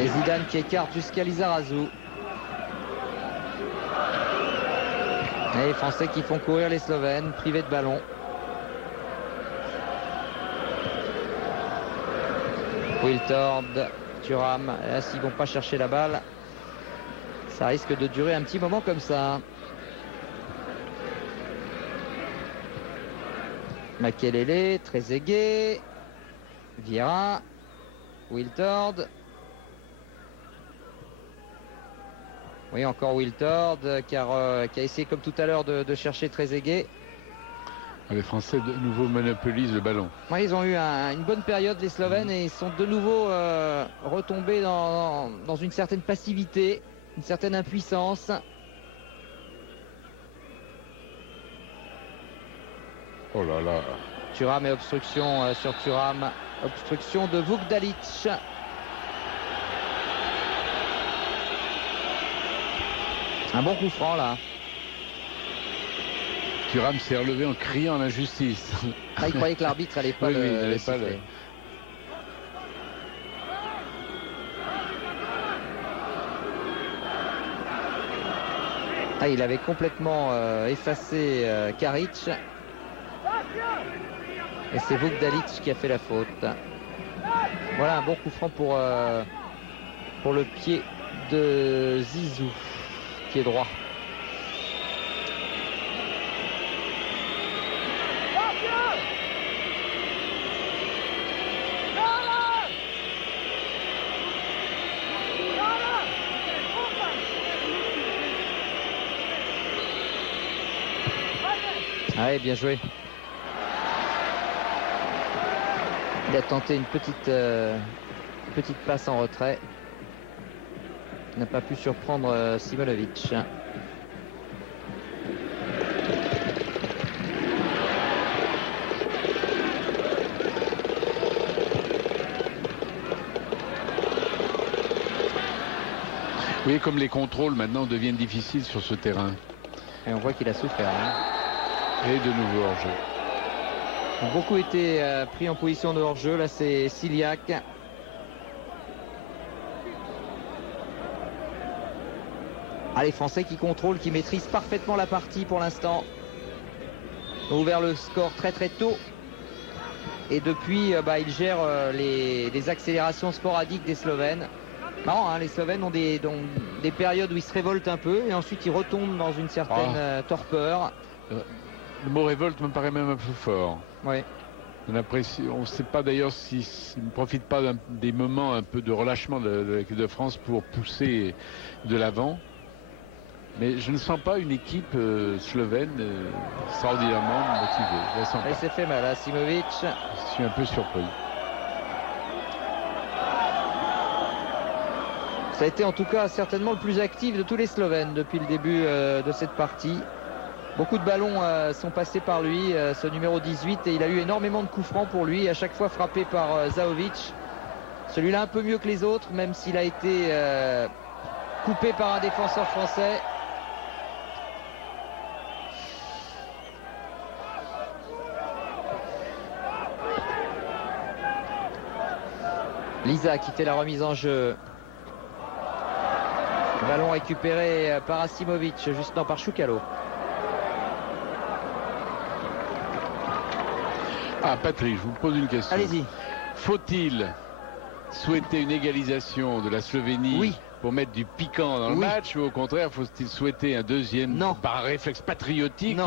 Et Zidane qui écarte jusqu'à Lizarazu. Et les Français qui font courir les Slovènes, privés de ballon. Wiltord, Thuram. Là, s'ils ne vont pas chercher la balle, ça risque de durer un petit moment comme ça. Makelele, Trezeguet, Vieira, Wiltord. Oui, encore Wiltord qui a essayé comme tout à l'heure de chercher Trezeguet. Les Français de nouveau monopolisent le ballon. Oui, ils ont eu une bonne période les Slovènes et ils sont de nouveau retombés dans une certaine passivité, une certaine impuissance. Oh là là. Thuram et obstruction sur Thuram. Obstruction de Vukdalic. Un bon coup franc là. Thuram s'est relevé en criant l'injustice. Ah, il croyait que l'arbitre n'allait pas le siffler. Ah, il avait complètement effacé Karic. Et c'est Vukdalic qui a fait la faute. Voilà un bon coup franc pour le pied de Zizou, pied droit. Ah, bien joué. Il a tenté une petite passe en retrait. Il n'a pas pu surprendre Simonovic. Oui, comme les contrôles maintenant deviennent difficiles sur ce terrain. Et on voit qu'il a souffert. Hein. Et de nouveau hors-jeu. Ont beaucoup été pris en position de hors-jeu. Là, c'est Siliac. Les Français qui contrôlent, qui maîtrisent parfaitement la partie pour l'instant. Ont ouvert le score très très tôt. Et depuis, ils gèrent les accélérations sporadiques des Slovènes. Marrant, hein, les Slovènes ont des périodes où ils se révoltent un peu et ensuite ils retombent dans une certaine torpeur. Le mot révolte me paraît même un peu fort. Oui. On ne sait pas d'ailleurs s'ils ne profitent pas des moments un peu de relâchement de l'équipe de France pour pousser de l'avant. Mais je ne sens pas une équipe slovène extraordinairement motivée. Il s'est fait mal à Simovic. Je suis un peu surpris. Ça a été en tout cas certainement le plus actif de tous les Slovènes depuis le début de cette partie. Beaucoup de ballons sont passés par lui, ce numéro 18, et il a eu énormément de coups francs pour lui, à chaque fois frappé par Zaovic. Celui-là un peu mieux que les autres, même s'il a été coupé par un défenseur français. Lisa qui fait la remise en jeu. Ballon récupéré par Asimovic, juste par Choukalo. Ah, Patrick, je vous pose une question. Allez-y. Faut-il souhaiter une égalisation de la Slovénie pour mettre du piquant dans le match, ou au contraire, faut-il souhaiter un deuxième par réflexe patriotique?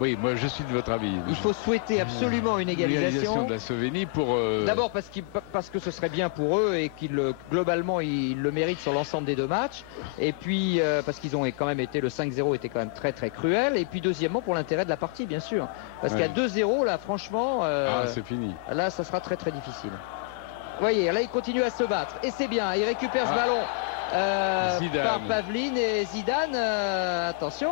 Oui, moi je suis de votre avis. Il faut souhaiter absolument une égalisation de la Slovénie pour... D'abord parce que ce serait bien pour eux et qu'ils globalement ils le méritent sur l'ensemble des deux matchs. Et puis parce qu'ils ont quand même été, le 5-0 était quand même très très cruel. Et puis deuxièmement pour l'intérêt de la partie, bien sûr. Parce qu'à 2-0 là franchement... c'est fini. Là ça sera très très difficile. Vous voyez, là il continue à se battre et c'est bien, il récupère ce ballon par Pavlin et Zidane, attention.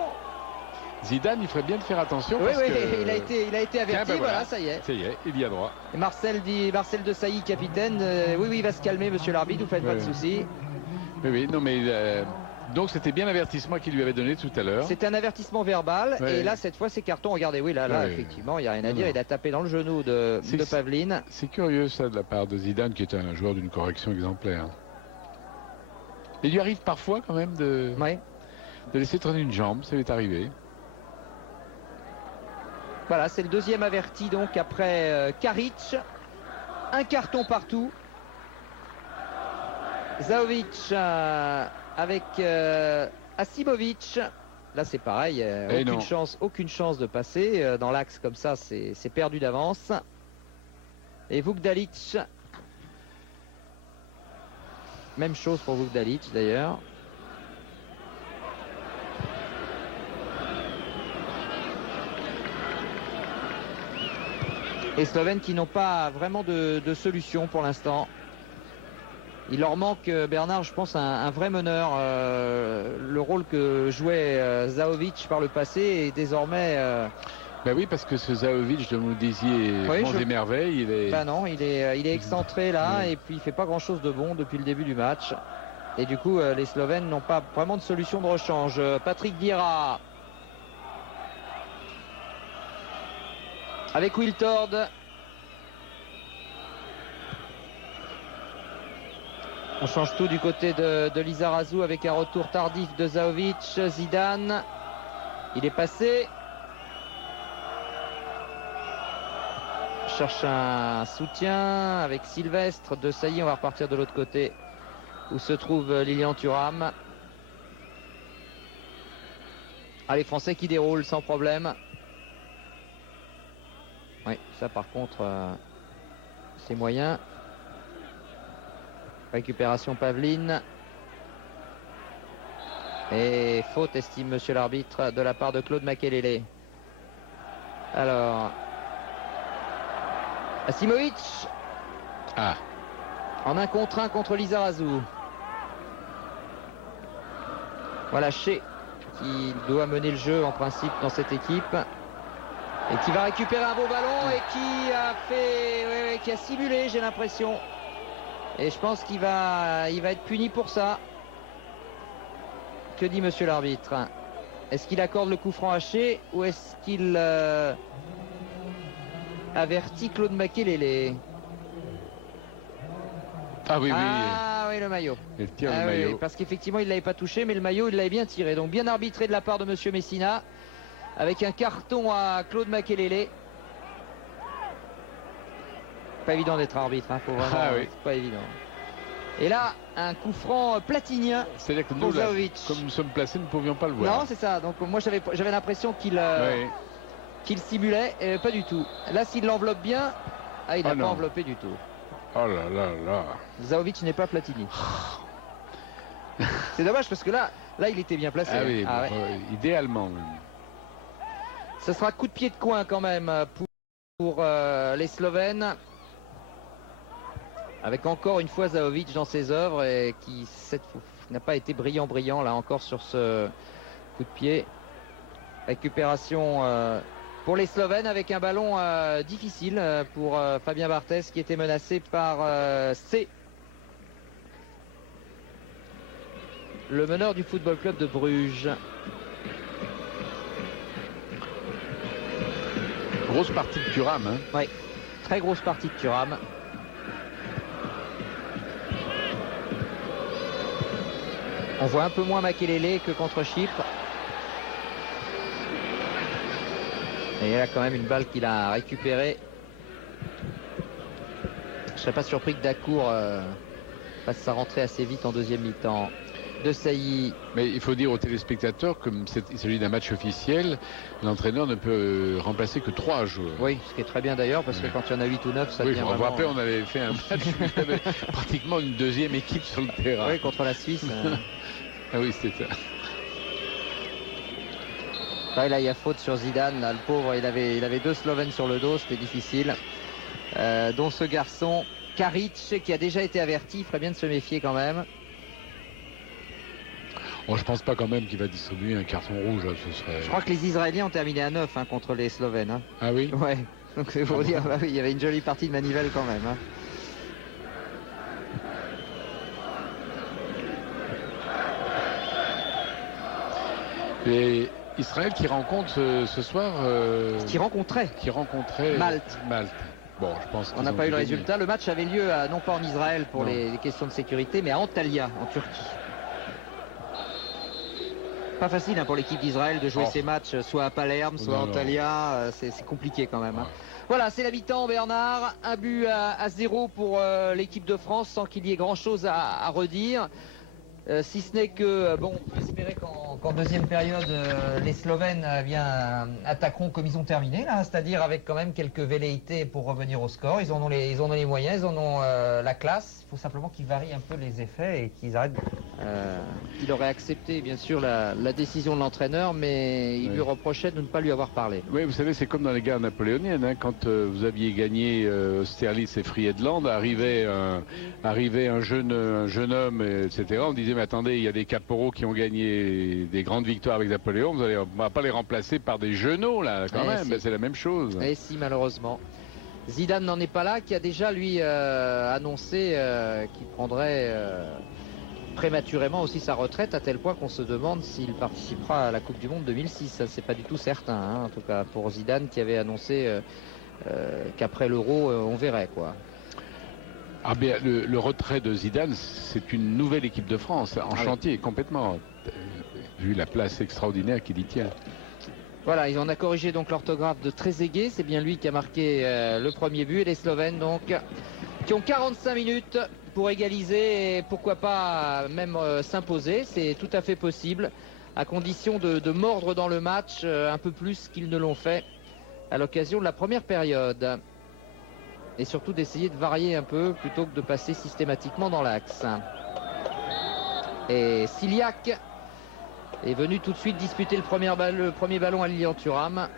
Zidane, il ferait bien de faire attention. Oui, parce oui, que... il a été averti, voilà, ça y est. Ça y est, il y a droit. Et Marcel Desailly, capitaine, oui, il va se calmer, monsieur l'arbitre, vous faites pas de soucis. Oui, non mais... Donc c'était bien l'avertissement qu'il lui avait donné tout à l'heure. C'était un avertissement verbal et là cette fois c'est carton. Regardez, oui là effectivement il n'y a rien à dire. Il a tapé dans le genou de Pavlin. C'est curieux ça de la part de Zidane qui est un joueur d'une correction exemplaire. Il lui arrive parfois quand même de laisser traîner une jambe, ça lui est arrivé. Voilà, c'est le deuxième averti donc après Karic. Un carton partout. Zahovic avec Asimovic. Là c'est pareil, aucune chance de passer dans l'axe comme ça, c'est perdu d'avance. Et Vukdalic, même chose pour Vukdalic d'ailleurs. Les Slovènes qui n'ont pas vraiment de solution pour l'instant. Il leur manque, Bernard, je pense, un vrai meneur. Le rôle que jouait Zahovic par le passé est désormais... Ben oui, parce que ce Zahovic, dont vous disiez, des merveilles, il est... Ben non, il est excentré là, et puis il fait pas grand-chose de bon depuis le début du match. Et du coup, les Slovènes n'ont pas vraiment de solution de rechange. Patrick Vieira. Avec Wiltord. On change tout du côté de Lizarazu avec un retour tardif de Zahovic. Zidane, il est passé. Cherche un soutien avec Sylvestre. Desailly, on va repartir de l'autre côté où se trouve Lilian Thuram. Ah, les Français qui déroulent sans problème. Oui, ça par contre, c'est moyen. Récupération Pavlin. Et faute, estime monsieur l'arbitre, de la part de Claude Makelele. Alors, Asimovic. En 1 contre 1 contre Lizarazu. Voilà Shea qui doit mener le jeu en principe dans cette équipe. Et qui va récupérer un beau ballon et qui a fait, qui a simulé, j'ai l'impression. Et je pense qu'il va être puni pour ça. Que dit monsieur l'arbitre? Est-ce qu'il accorde le coup franc à Shea ou est-ce qu'il avertit Claude Makelele? Ah oui, oui, le maillot. Il tire le maillot. Oui, parce qu'effectivement il ne l'avait pas touché, mais le maillot il l'avait bien tiré. Donc bien arbitré de la part de monsieur Messina. Avec un carton à Claude Makelele. Pas évident d'être arbitre, faut vraiment, c'est pas évident. Et là, un coup franc platinien. C'est-à-dire que nous, là, comme nous sommes placés, nous ne pouvions pas le voir. Non, c'est ça. Donc moi j'avais l'impression qu'il simulait, et pas du tout. Là, s'il l'enveloppe bien, il n'a pas enveloppé du tout. Oh là là là. Zahovic n'est pas Platini. C'est dommage parce que là il était bien placé. Idéalement même. Ce sera coup de pied de coin quand même pour les Slovènes. Avec encore une fois Zahovic dans ses œuvres et qui n'a pas été brillant là encore sur ce coup de pied. Récupération pour les Slovènes avec un ballon difficile pour Fabien Barthez qui était menacé par C. Le meneur du Football Club de Bruges. Grosse partie de Thuram. Oui, très grosse partie de Thuram. On voit un peu moins Makelele que contre Chypre. Et il y a quand même une balle qu'il a récupérée serais pas surpris que Dacour fasse sa rentrée assez vite en deuxième mi-temps. De Sailly. Mais il faut dire aux téléspectateurs, comme il s'agit d'un match officiel, l'entraîneur ne peut remplacer que 3 joueurs. Oui, ce qui est très bien d'ailleurs, parce que quand il y en a 8 ou 9, ça devient vous vous vraiment... rappelez, on avait fait un match où il y avait pratiquement une deuxième équipe sur le terrain. Oui, contre la Suisse. Ah oui, c'était ça. Là, il y a faute sur Zidane. Là, le pauvre, il avait 2 Slovènes sur le dos, c'était difficile. Dont ce garçon, Karic, qui a déjà été averti. Il ferait bien de se méfier quand même. Bon, je pense pas quand même qu'il va distribuer un carton rouge. Ce serait... Je crois que les Israéliens ont terminé à 9 contre les Slovènes. Hein. Ah oui? Ouais. Donc c'est pour dire, bah oui, il y avait une jolie partie de manivelle quand même. Hein. Et Israël qui rencontre ce soir... Qui rencontrait Malte. Bon, je pense on n'a pas eu le résultat. Le match avait lieu non pas en Israël pour les questions de sécurité, mais à Antalya, en Turquie. Pas facile pour l'équipe d'Israël de jouer ses matchs soit à Palerme, soit à Antalya. C'est compliqué quand même. Hein. Voilà, c'est la mi-temps, Bernard. Un but à 0 pour l'équipe de France sans qu'il y ait grand-chose à redire. Si ce n'est que, bon, on peut espérer qu'en deuxième période, les Slovènes attaqueront comme ils ont terminé, là, c'est-à-dire avec quand même quelques velléités pour revenir au score. Ils en ont les moyens, ils en ont la classe. Il faut simplement qu'ils varient un peu les effets et qu'ils arrêtent. Il aurait accepté, bien sûr, la décision de l'entraîneur, mais il lui reprochait de ne pas lui avoir parlé. Oui, vous savez, c'est comme dans les guerres napoléoniennes. Hein, quand vous aviez gagné Austerlitz et Friedland, arrivait un jeune homme, etc. On disait, mais attendez, il y a des caporaux qui ont gagné des grandes victoires avec Napoléon, on ne va pas les remplacer par des genoux, là, quand même. Si. C'est la même chose. Et si, malheureusement. Zidane n'en est pas là, qui a déjà, lui, annoncé qu'il prendrait prématurément aussi sa retraite, à tel point qu'on se demande s'il participera à la Coupe du Monde 2006. Ça, c'est pas du tout certain, hein, en tout cas pour Zidane, qui avait annoncé qu'après l'Euro, on verrait, quoi. Ah bien, le retrait de Zidane, c'est une nouvelle équipe de France, en chantier, complètement. Vu la place extraordinaire qu'il y tient. Voilà, on a corrigé donc l'orthographe de Trezeguet, c'est bien lui qui a marqué le premier but. Et les Slovènes donc, qui ont 45 minutes pour égaliser et pourquoi pas même s'imposer. C'est tout à fait possible, à condition de mordre dans le match un peu plus qu'ils ne l'ont fait à l'occasion de la première période. Et surtout d'essayer de varier un peu plutôt que de passer systématiquement dans l'axe. Et Ciliac est venu tout de suite disputer le premier ballon à Lilian Thuram.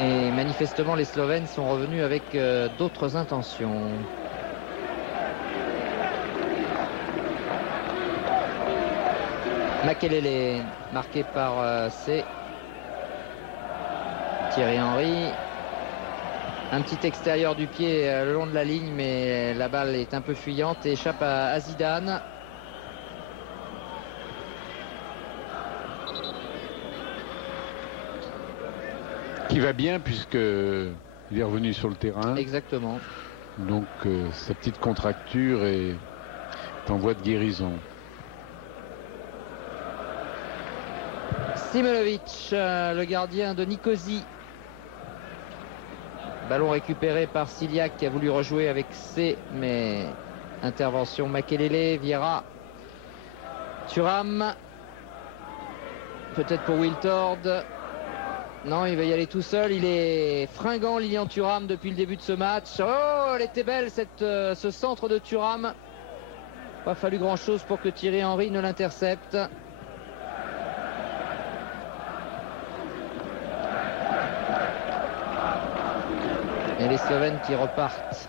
Et manifestement les Slovènes sont revenus avec d'autres intentions. Makelele marqué par Thierry Henry. Un petit extérieur du pied le long de la ligne, mais la balle est un peu fuyante et échappe à Zidane. Qui va bien puisqu'il est revenu sur le terrain. Exactement. Donc sa petite contracture est en voie de guérison. Simonovic, le gardien de Nicosie. Ballon récupéré par Ciliac qui a voulu rejouer avec C, mais intervention Makelele, Vieira, Thuram, peut-être pour Wiltord. Non, il va y aller tout seul. Il est fringant, Lilian Thuram, depuis le début de ce match. Oh, elle était belle ce centre de Thuram. Pas fallu grand-chose pour que Thierry Henry ne l'intercepte. Et les Slovènes qui repartent.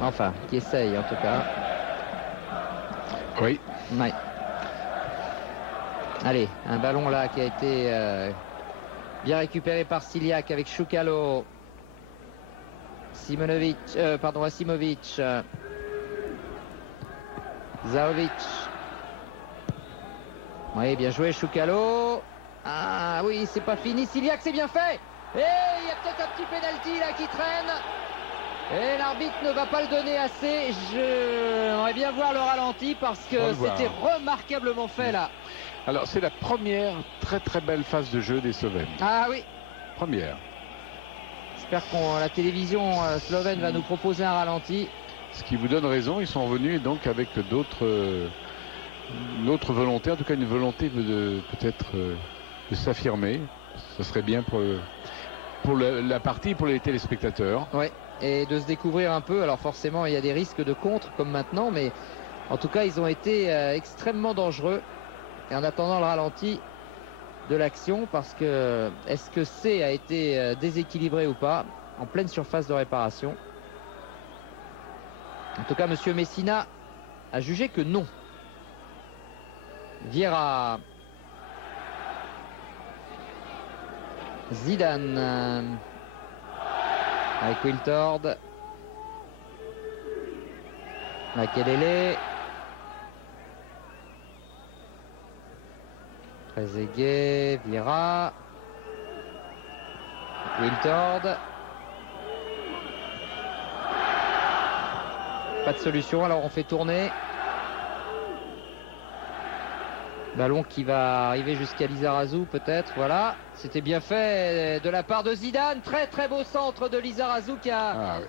Enfin, qui essayent en tout cas. Oui. Ouais. Allez, un ballon là qui a été bien récupéré par Ciliac avec Choukalo. Asimovic. Zaovic. Oui, bien joué Choukalo. Ah oui, c'est pas fini. Ciliac, c'est bien fait. Et il y a peut-être un petit pénalty là qui traîne. Et l'arbitre ne va pas le donner assez. J'aimerais bien voir le ralenti parce que c'était remarquablement fait là. Alors c'est la première très très belle phase de jeu des Slovènes. Ah oui. Première. J'espère que la télévision slovène va nous proposer un ralenti. Ce qui vous donne raison, ils sont revenus donc avec d'autres volonté, en tout cas une volonté de peut-être de s'affirmer. Ce serait bien pour la partie, pour les téléspectateurs. Oui, et de se découvrir un peu. Alors forcément, il y a des risques de contre comme maintenant, mais en tout cas, ils ont été extrêmement dangereux. Et en attendant le ralenti de l'action, parce que est-ce que C a été déséquilibré ou pas en pleine surface de réparation? En tout cas, monsieur Messina a jugé que non. Vieira. Zidane. Avec Wiltord. Makelele. Trezeguet. Vieira. Wiltord. Pas de solution, alors on fait tourner. Ballon qui va arriver jusqu'à Lizarazu peut-être, voilà. C'était bien fait de la part de Zidane. Très très beau centre de Lizarazu qui a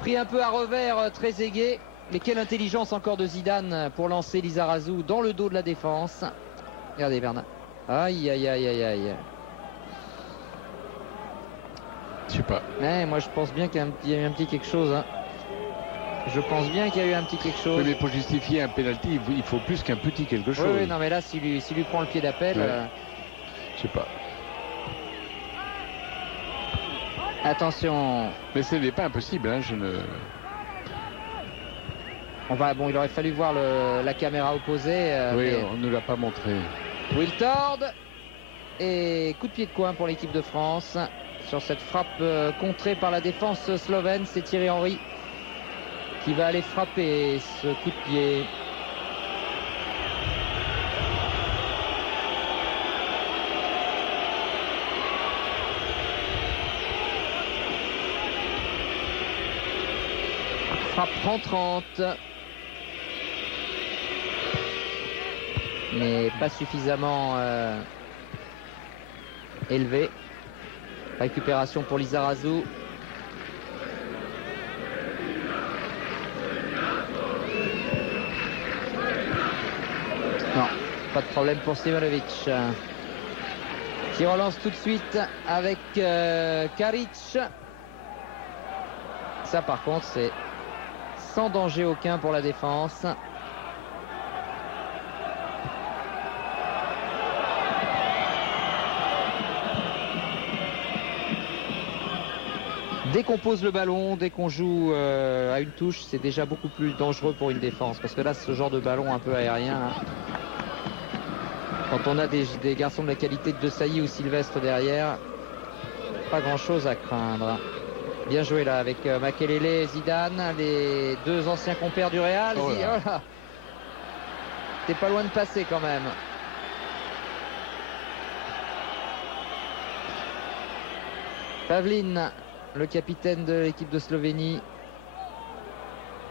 pris un peu à revers Trezeguet. Mais quelle intelligence encore de Zidane pour lancer Lizarazu dans le dos de la défense. Regardez Bernard. Aïe aïe aïe aïe aïe. Je sais pas. Ouais, moi je pense bien qu'il y a eu un petit quelque chose. Hein. Je pense bien qu'il y a eu un petit quelque chose. Oui, mais pour justifier un penalty, il faut plus qu'un petit quelque chose. Oui, non, mais là, s'il lui prend le pied d'appel... Ouais. Je sais pas. Attention. Mais ce n'est pas impossible, hein, Bon, il aurait fallu voir la caméra opposée. Oui, on ne l'a pas montré. Wiltord. Et coup de pied de coin pour l'équipe de France. Sur cette frappe contrée par la défense slovène, c'est Thierry Henry qui va aller frapper ce coup de pied. Frappe 30-30. Mais pas suffisamment élevé. Récupération pour Lizarazu. Non, pas de problème pour Stevanovic. Qui relance tout de suite avec Karic. Ça par contre c'est sans danger aucun pour la défense. Dès qu'on pose le ballon, dès qu'on joue à une touche, c'est déjà beaucoup plus dangereux pour une défense. Parce que là, ce genre de ballon un peu aérien, là, quand on a des garçons de la qualité de Desailly ou Sylvestre derrière, pas grand-chose à craindre. Bien joué là avec Makelele et Zidane, les deux anciens compères du Real. Oh là. Voilà. T'es pas loin de passer quand même. Pavlin, le capitaine de l'équipe de Slovénie.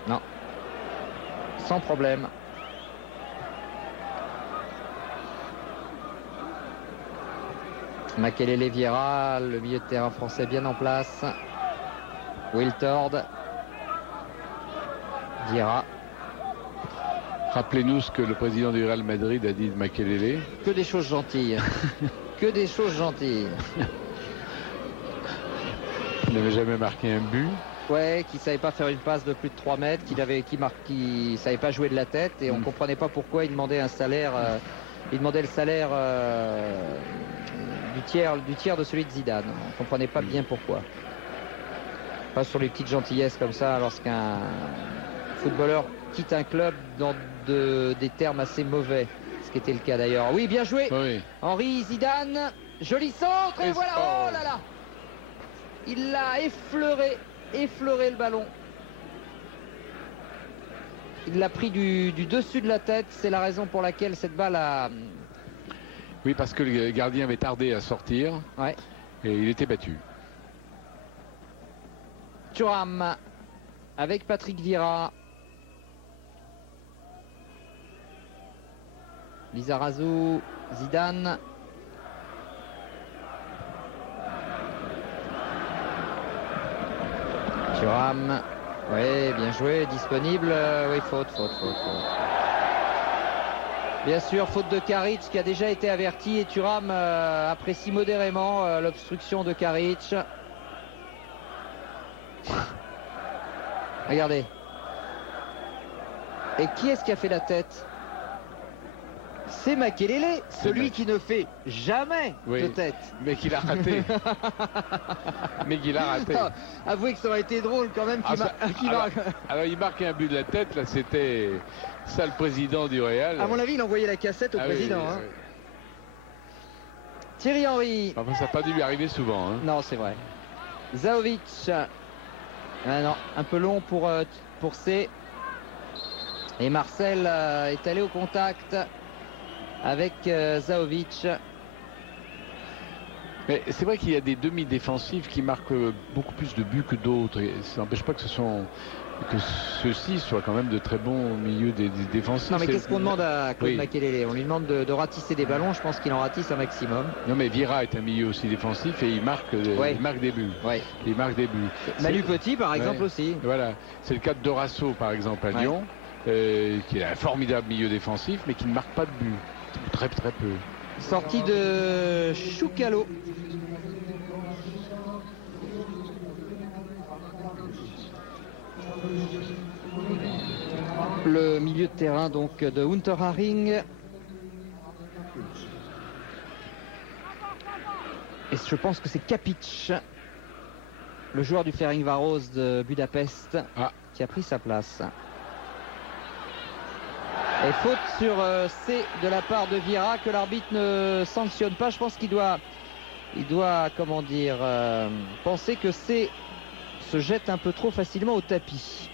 Non. Sans problème. Makelele Vieira, le milieu de terrain français bien en place. Wiltord. Vieira. Rappelez-nous ce que le président du Real Madrid a dit de Makelele. Que des choses gentilles. Que des choses gentilles. Il n'avait jamais marqué un but. Ouais, qui savait pas faire une passe de plus de 3 mètres, qui savait pas jouer de la tête, et on comprenait pas pourquoi il demandait un salaire. Il demandait le salaire du tiers de celui de Zidane. On comprenait pas bien pourquoi. Pas sur les petites gentillesses comme ça lorsqu'un footballeur quitte un club dans des termes assez mauvais, ce qui était le cas d'ailleurs. Oui, bien joué. Oui. Henry, Zidane, joli centre, et voilà. Oh là là, il l'a effleuré le ballon. Il l'a pris du dessus de la tête. C'est la raison pour laquelle cette balle a... Oui, parce que le gardien avait tardé à sortir. Ouais. Et il était battu. Thuram avec Patrick Vieira. Lizarazu, Zidane. Thuram. Oui, bien joué, disponible. Oui, faute. Bien sûr, faute de Karic qui a déjà été averti et Thuram apprécie modérément l'obstruction de Karic. Regardez. Et qui est-ce qui a fait la tête? C'est Makelele, celui qui ne fait jamais de tête. Mais qu'il a raté. Avouez que ça aurait été drôle quand même alors il marque un but de la tête, là c'était ça le président du Real. À mon avis, il envoyait la cassette au président. Oui. Thierry Henry. Enfin, ça n'a pas dû lui arriver souvent. Non, c'est vrai. Zahovic. Non, un peu long pour C. Et Marcel est allé au contact avec Zahovic. Mais c'est vrai qu'il y a des demi-défensifs qui marquent beaucoup plus de buts que d'autres. Ça n'empêche pas que ceux-ci soient quand même de très bons milieux des défensifs. Non mais qu'est-ce qu'on demande à Claude Makelele? On lui demande de ratisser des ballons. Je pense qu'il en ratisse un maximum. Non mais Vieira est un milieu aussi défensif et il marque des buts. Il marque des buts. Manu Petit par exemple aussi. Voilà, c'est le cas de Dorasso par exemple à Lyon, qui est un formidable milieu défensif mais qui ne marque pas de but. Très peu. Sortie de Choukalo. Le milieu de terrain donc de Unterhaching. Et je pense que c'est Kapic, le joueur du Ferencváros de Budapest, qui a pris sa place. Et faute sur C de la part de Vieira que l'arbitre ne sanctionne pas. Je pense qu'il doit comment dire, penser que C se jette un peu trop facilement au tapis.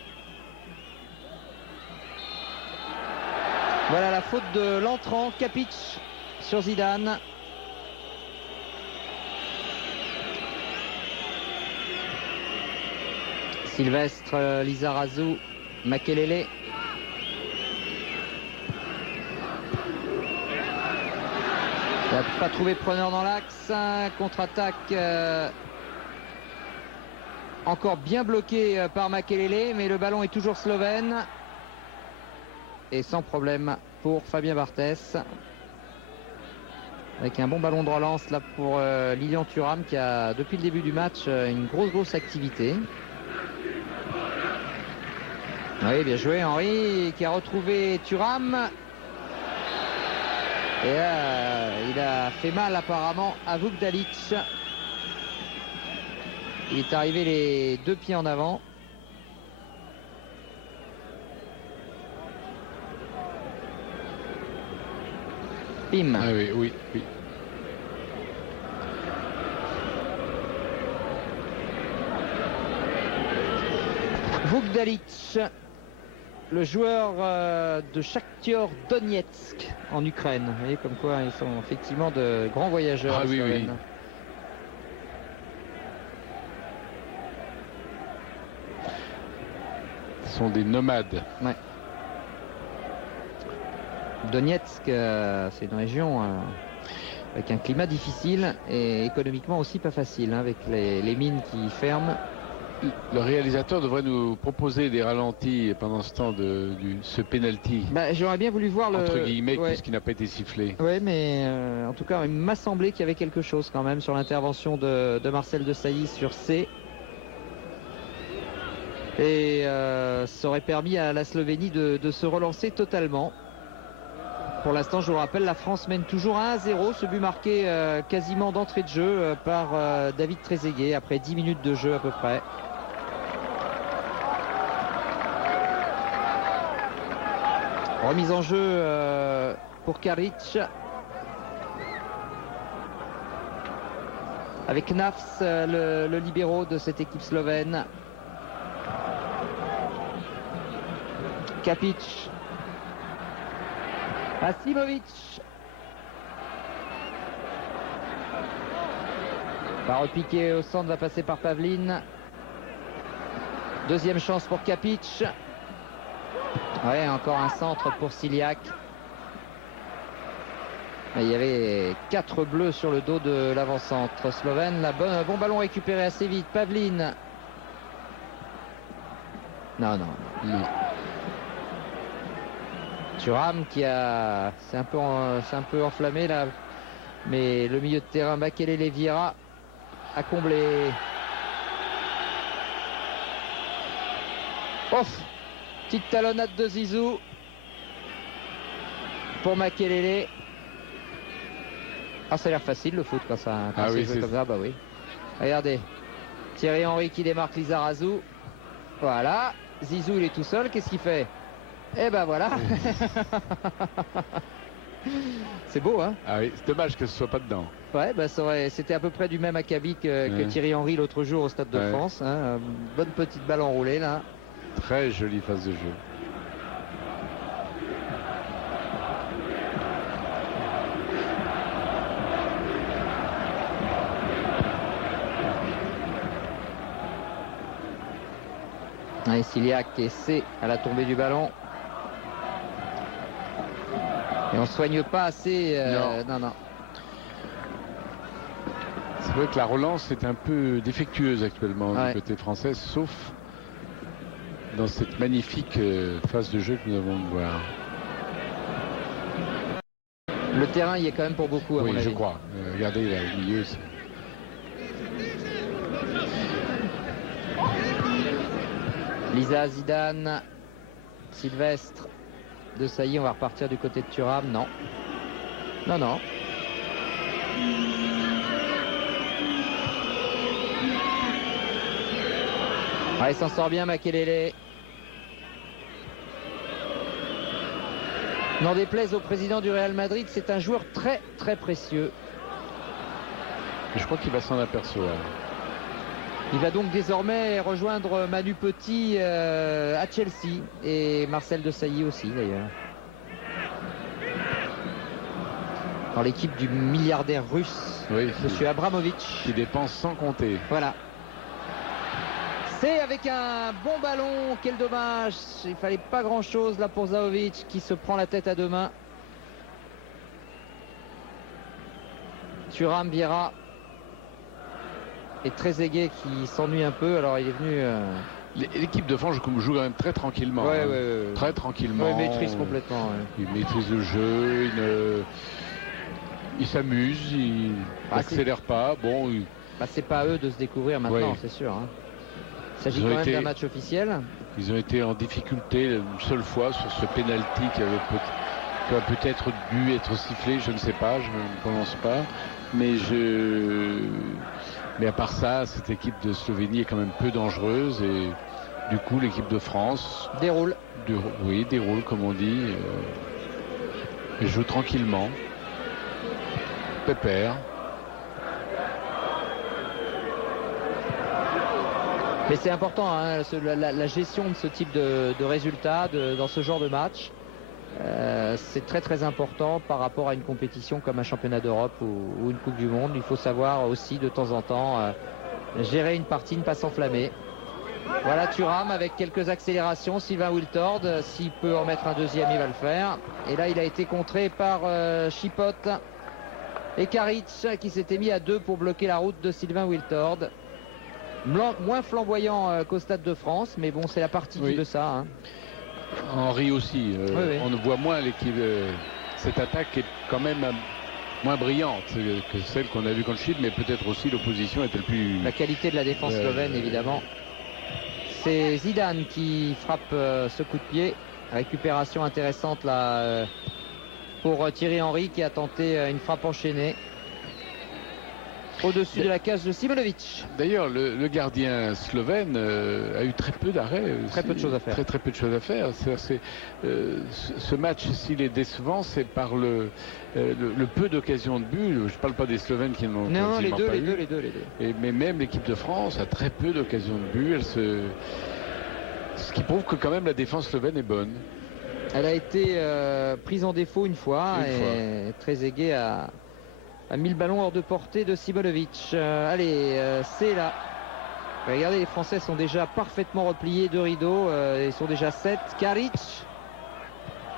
Voilà la faute de l'entrant Kapic sur Zidane. Sylvestre, Lizarazu, Makelele. Il n'a pas trouvé preneur dans l'axe. Contre-attaque encore bien bloqué par Makelele, mais le ballon est toujours slovène. Et sans problème pour Fabien Barthès. Avec un bon ballon de relance là pour Lilian Thuram qui a depuis le début du match une grosse activité. Oui, bien joué Henry qui a retrouvé Thuram. Et il a fait mal apparemment à Vukdalic. Il est arrivé les deux pieds en avant. Bim. Ah oui. Vukdalic, le joueur de Shakhtar Donetsk en Ukraine. Vous voyez comme quoi ils sont effectivement de grands voyageurs. Ah oui. Ce sont des nomades. Ouais. Donetsk, c'est une région avec un climat difficile et économiquement aussi pas facile, avec les mines qui ferment. Le réalisateur devrait nous proposer des ralentis pendant ce temps ce penalty. J'aurais bien voulu voir entre guillemets, puisqu'il n'a pas été sifflé. Oui, mais en tout cas, il m'a semblé qu'il y avait quelque chose quand même sur l'intervention de Marcel Desailly sur C. Et ça aurait permis à la Slovénie de se relancer totalement. Pour l'instant, je vous rappelle, la France mène toujours 1-0. Ce but marqué quasiment d'entrée de jeu par David Trezeguet après 10 minutes de jeu à peu près. Remise en jeu pour Karic. Avec Nafs, le libéraux de cette équipe slovène. Kapic. Asimovic. Va repiquer au centre, va passer par Pavlin. Deuxième chance pour Kapic. Ouais, encore un centre pour Ciliac. Il y avait 4 bleus sur le dos de l'avant-centre slovène. Bon ballon récupéré assez vite. Pavlin. Non. Thuram qui a... C'est un peu enflammé là. Mais le milieu de terrain, Makelele Vieira a comblé. Ouf, petite talonnade de Zizou pour Makelele. Ah, ça a l'air facile le foot quand ça oui, c'est comme ça. Bah oui. Regardez, Thierry Henry qui démarque Lizarazu. Voilà, Zizou il est tout seul. Qu'est-ce qu'il fait? Eh ben voilà. C'est beau, hein? Ah oui, c'est dommage que ce soit pas dedans. Ouais, bah c'était à peu près du même acabit que Thierry Henry l'autre jour au Stade de France. Hein. Bonne petite balle enroulée là. Très jolie phase de jeu. Et Ciliac essaie à la tombée du ballon. Et on ne soigne pas assez. Non. C'est vrai que la relance est un peu défectueuse actuellement du côté français, sauf dans cette magnifique phase de jeu que nous avons de voir. Le terrain y est quand même pour beaucoup, à mon avis. Je crois. Regardez là, au milieu. Lisa, Zidane, Sylvestre, De Sailly. On va repartir du côté de Thuram. Non. Il s'en sort bien, Makelele. N'en déplaise au président du Real Madrid, c'est un joueur très très précieux. Je crois qu'il va s'en apercevoir. Il va donc désormais rejoindre Manu Petit à Chelsea et Marcel De Sailly aussi d'ailleurs. Dans l'équipe du milliardaire russe, Monsieur Abramovich. Qui dépense sans compter. Voilà. C'est avec un bon ballon, quel dommage. Il fallait pas grand chose là pour Zahovic qui se prend la tête à deux mains. Thuram, Vieira et Trezeguet qui s'ennuie un peu. Alors il est venu... L'équipe de France joue quand même très tranquillement. Très tranquillement. Il maîtrise complètement. Il maîtrise le jeu. Il s'amuse. Il n'accélère pas. Bon. C'est pas à eux de se découvrir maintenant, c'est sûr. Hein. Il s'agit quand même d'un match officiel. Ils ont été en difficulté une seule fois sur ce penalty qui a peut-être dû être sifflé, je ne sais pas, je ne prononce pas. Mais à part ça, cette équipe de Slovénie est quand même peu dangereuse et du coup l'équipe de France déroule. Déroule comme on dit. Et joue tranquillement. Pépère. Mais c'est important, hein, la gestion de ce type de résultats dans ce genre de match. C'est très très important par rapport à une compétition comme un championnat d'Europe ou une Coupe du Monde. Il faut savoir aussi de temps en temps gérer une partie, ne pas s'enflammer. Voilà Thuram avec quelques accélérations. Sylvain Wiltord, s'il peut en mettre un deuxième, il va le faire. Et là, il a été contré par Chipote et Karic qui s'était mis à deux pour bloquer la route de Sylvain Wiltord. Moins flamboyant qu'au Stade de France, mais bon, c'est la partie de ça. Hein. Henry aussi. On ne voit moins l'équipe. Cette attaque est quand même moins brillante que celle qu'on a vue contre Chypre, mais peut-être aussi l'opposition était le plus... La qualité de la défense slovène, évidemment. C'est Zidane qui frappe ce coup de pied. Récupération intéressante là pour Thierry Henry qui a tenté une frappe enchaînée au-dessus de la cage de Simonovic. D'ailleurs, le gardien slovène a eu très peu d'arrêts. Très peu de choses à faire. Très peu de choses à faire. Ce match, s'il est décevant, c'est par le peu d'occasions de but. Je ne parle pas des Slovènes qui n'ont pas eu. Les deux. Mais même l'équipe de France a très peu d'occasions de but. Ce qui prouve que quand même la défense slovène est bonne. Elle a été prise en défaut une fois. Trezeguet a mis le ballon hors de portée de Simonovic. C'est là. Regardez, les Français sont déjà parfaitement repliés, 2 rideaux, ils sont déjà 7. Karic,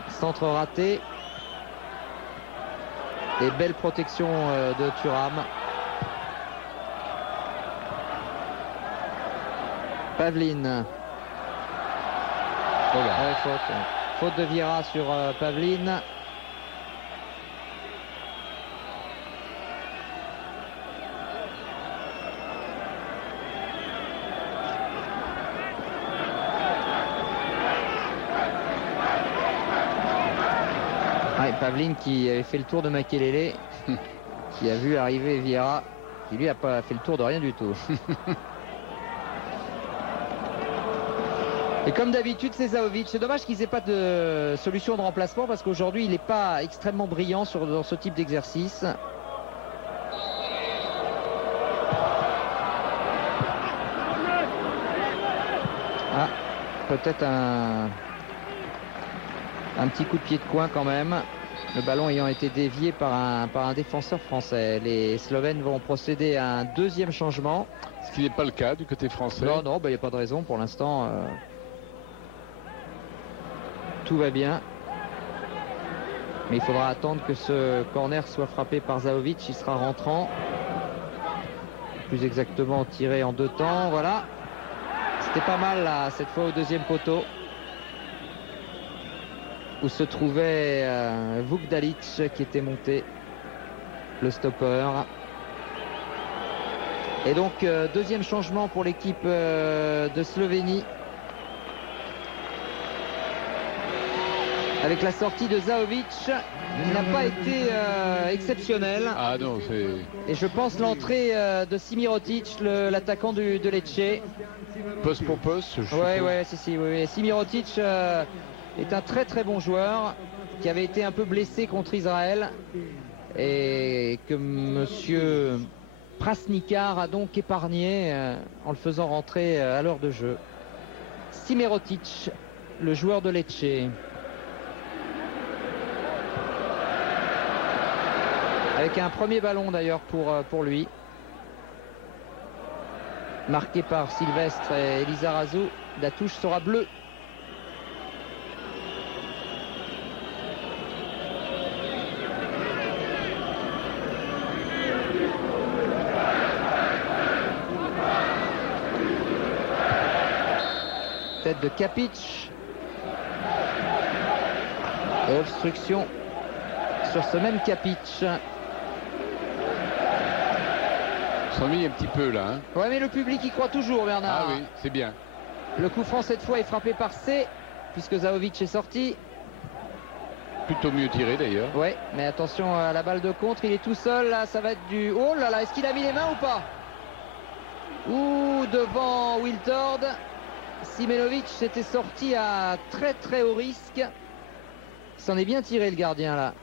centre raté. Et belle protection de Thuram. Pavline. Ouais, faute de Vieira sur Pavline. Pavline qui avait fait le tour de Makelele, qui a vu arriver Vieira, qui lui a pas fait le tour de rien du tout. Et comme d'habitude, c'est Zahovic. C'est dommage qu'ils n'aient pas de solution de remplacement parce qu'aujourd'hui, il n'est pas extrêmement brillant dans ce type d'exercice. Ah, peut-être un petit coup de pied de coin quand même. Le ballon ayant été dévié par un défenseur français. Les Slovènes vont procéder à un deuxième changement. Ce qui n'est pas le cas du côté français. Non, il n'y a pas de raison pour l'instant. Tout va bien. Mais il faudra attendre que ce corner soit frappé par Zahovic. Il sera rentrant. Plus exactement tiré en 2 temps. Voilà. C'était pas mal là, cette fois au deuxième poteau. Où se trouvait Vuk Dalic qui était monté, le stopper. Et donc deuxième changement pour l'équipe de Slovénie. Avec la sortie de Zahovic, qui n'a pas été exceptionnelle. Ah non, c'est... Et je pense l'entrée de Simirotic, l'attaquant de Lecce. Poste pour poste. Oui. Simirotic est un très très bon joueur qui avait été un peu blessé contre Israël et que monsieur Prasnikar a donc épargné en le faisant rentrer à l'heure de jeu. Simirotic, le joueur de Lecce. Avec un premier ballon d'ailleurs pour lui. Marqué par Sylvestre et Lizarazu. La touche sera bleue. Tête de Kapic. Et obstruction sur ce même Kapic. S'ennuie un petit peu là. Hein. Ouais, mais le public y croit toujours, Bernard. Ah oui, c'est bien. Le coup franc cette fois est frappé par C, puisque Zahovic est sorti. Plutôt mieux tiré d'ailleurs. Ouais, mais attention à la balle de contre, il est tout seul là, ça va être du... Oh là là, est-ce qu'il a mis les mains ou pas? Ou devant Wiltord. Simelovic s'était sorti à très très haut risque. S'en est bien tiré le gardien là.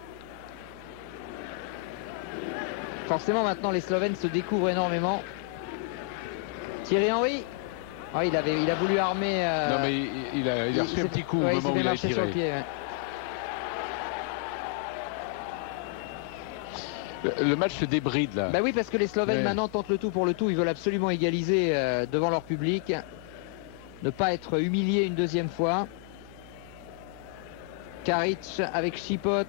Forcément maintenant les Slovènes se découvrent énormément. Thierry Henry. Oh, il a voulu armer. Non mais il a reçu un petit coup au moment où il a tiré. Sur le pied, ouais. Le match se débride là. Bah oui, parce que les Slovènes maintenant tentent le tout pour le tout. Ils veulent absolument égaliser devant leur public. Ne pas être humiliés une deuxième fois. Karic avec Chipot.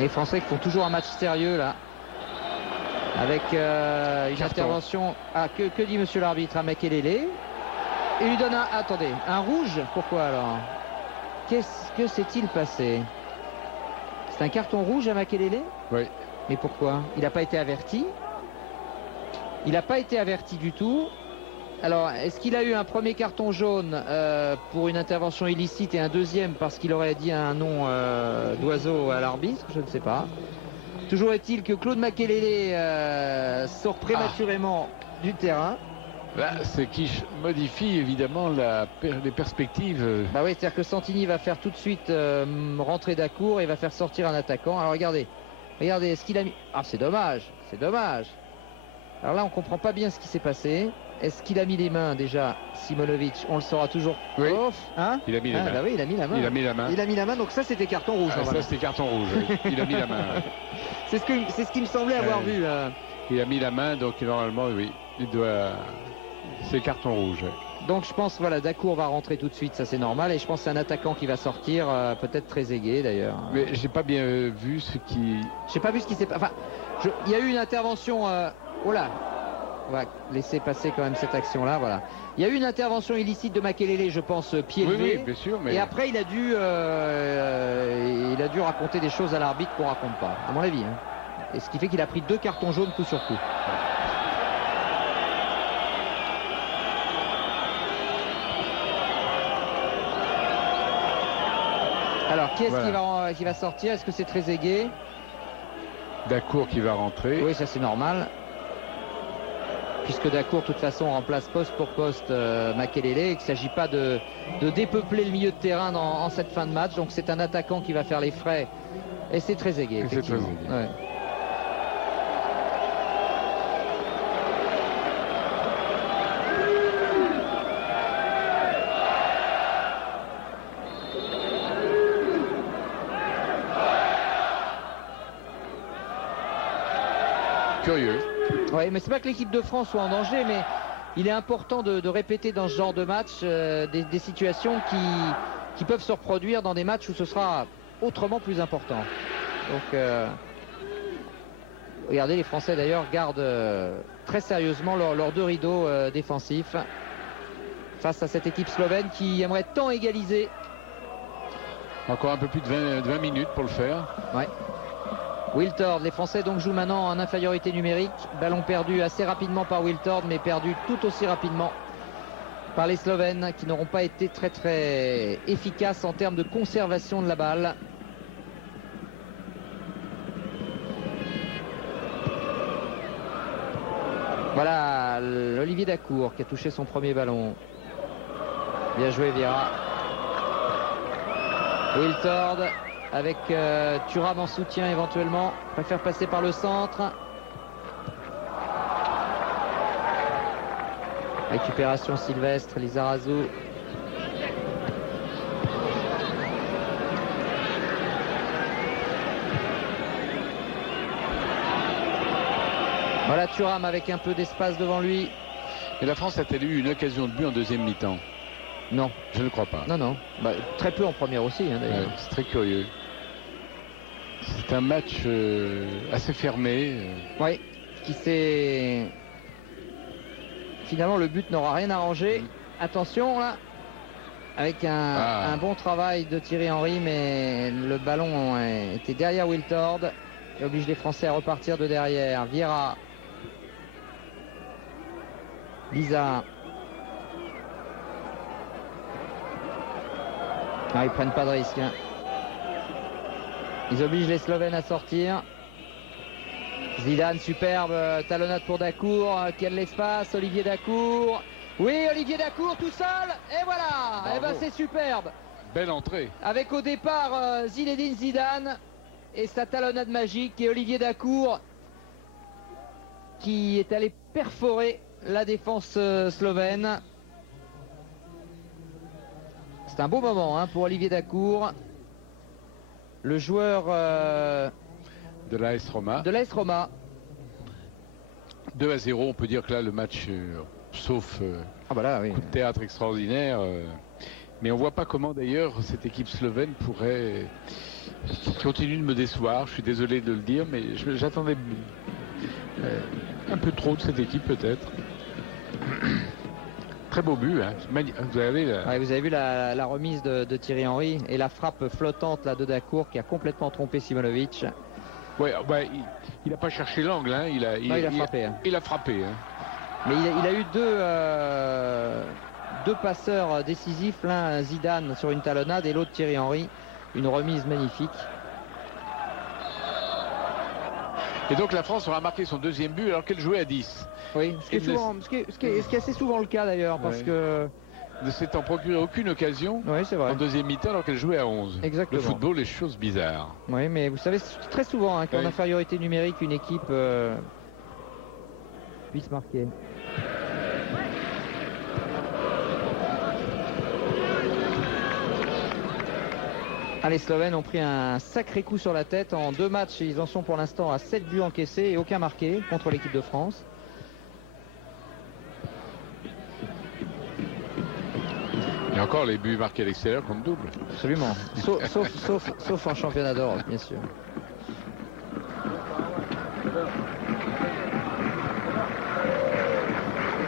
Les Français qui font toujours un match sérieux là. Avec une intervention. Ah, que dit monsieur l'arbitre à Makelele? Il lui donne attendez, un rouge? Pourquoi alors? Qu'est-ce que s'est-il passé? C'est un carton rouge à Makelele? Oui. Mais pourquoi? Il n'a pas été averti? Il n'a pas été averti du tout. Alors, est-ce qu'il a eu un premier carton jaune pour une intervention illicite et un deuxième parce qu'il aurait dit un nom d'oiseau à l'arbitre? Je ne sais pas. Toujours est-il que Claude Makelele sort prématurément du terrain. Là, ce qui modifie évidemment les perspectives. Bah oui, c'est-à-dire que Santini va faire tout de suite rentrer d'Acour et va faire sortir un attaquant. Alors regardez, est-ce qu'il a mis... Ah, c'est dommage, c'est dommage. Alors là, on comprend pas bien ce qui s'est passé. Est-ce qu'il a mis les mains déjà, Simonovic? On le saura toujours. Oui. Hein, il a mis les mains. Bah oui, il a mis la main. Il a mis la main. Il a mis la main, donc ça c'était carton rouge. Ça c'était carton rouge. Oui. Il a mis la main. C'est ce qui me semblait avoir vu. Il a mis la main, donc normalement, oui, il doit. C'est carton rouge. Donc je pense, voilà, Dacour va rentrer tout de suite, ça c'est normal. Et je pense que c'est un attaquant qui va sortir, peut-être très aigué d'ailleurs. Mais j'ai pas bien vu ce qui. J'ai pas vu ce qui s'est passé. Enfin, il y a eu une intervention. Oh là. On va laisser passer quand même cette action-là, voilà. Il y a eu une intervention illicite de Makelele, je pense, pied levé. Oui, bien sûr. Mais... Et après, il a dû raconter des choses à l'arbitre qu'on raconte pas, à mon avis. Hein. Et ce qui fait qu'il a pris 2 cartons jaunes coup sur coup. Alors, qui est-ce qui va sortir? Est-ce que c'est Trezeguet? Dacour qui va rentrer. Oui, ça c'est normal. Puisque Dacour, de toute façon, remplace poste pour poste Makelele, et qu'il ne s'agit pas de dépeupler le milieu de terrain en cette fin de match. Donc c'est un attaquant qui va faire les frais. Et c'est Trezeguet, effectivement. Ouais. Curieux. Oui, mais c'est pas que l'équipe de France soit en danger, mais il est important de répéter dans ce genre de match des situations qui peuvent se reproduire dans des matchs où ce sera autrement plus important. Donc, regardez, les Français d'ailleurs gardent très sérieusement leurs 2 rideaux défensifs face à cette équipe slovène qui aimerait tant égaliser. Encore un peu plus de 20 minutes pour le faire. Ouais. Wiltord, les Français donc jouent maintenant en infériorité numérique. Ballon perdu assez rapidement par Wiltord, mais perdu tout aussi rapidement par les Slovènes qui n'auront pas été très très efficaces en termes de conservation de la balle. Voilà l'Olivier Dacour qui a touché son premier ballon. Bien joué Vieira. Wiltord avec Thuram en soutien éventuellement. Préfère passer par le centre. Récupération Sylvestre, Lizarazu. Voilà Thuram avec un peu d'espace devant lui. Et la France a-t-elle eu une occasion de but en deuxième mi-temps? Non. Je ne crois pas. Non. Bah, très peu en première aussi, hein, d'ailleurs. Ouais, c'est très curieux. C'est un match assez fermé. Oui, qui s'est... Finalement, le but n'aura rien arrangé. Attention, là. Avec un bon travail de Thierry Henry, mais le ballon était derrière Wiltord. Et oblige les Français à repartir de derrière. Vieira. Lisa. Ah, ils prennent pas de risque. Hein. Ils obligent les Slovènes à sortir. Zidane, superbe talonnade pour Dacour. Quel espace, Olivier Dacour. Oui, Olivier Dacour tout seul. Et voilà. Et ben c'est superbe. Belle entrée. Avec au départ Zinedine Zidane et sa talonnade magique. Et Olivier Dacour qui est allé perforer la défense slovène. C'est un beau moment hein, pour Olivier Dacour. Le joueur de l'AS Roma. 2-0, on peut dire que là le match, sauf coup de théâtre extraordinaire, mais on voit pas comment d'ailleurs cette équipe slovène pourrait continuer de me décevoir. Je suis désolé de le dire, mais j'attendais un peu trop de cette équipe peut-être. Très beau but, hein. Vous avez vu la remise de Thierry Henry et la frappe flottante là, de Dacour qui a complètement trompé Simonovic. Ouais, il n'a pas cherché l'angle, hein. Il a frappé. Hein. Il a frappé. Hein. Mais il a eu deux passeurs décisifs, l'un Zidane sur une talonnade et l'autre Thierry Henry. Une remise magnifique. Et donc la France aura marqué son deuxième but alors qu'elle jouait à 10. Oui, ce qui est assez souvent le cas d'ailleurs, parce que... Ne s'étant procuré aucune occasion en deuxième mi-temps alors qu'elle jouait à 11. Exactement. Le football, les choses bizarres. Oui, mais vous savez, très souvent, qu'en infériorité numérique, une équipe puisse marquer. Les Slovènes ont pris un sacré coup sur la tête en 2 matchs. Ils en sont pour l'instant à 7 buts encaissés et aucun marqué contre l'équipe de France. Et encore, les buts marqués à l'extérieur comptent double. Absolument. Sauf en championnat d'Europe, bien sûr.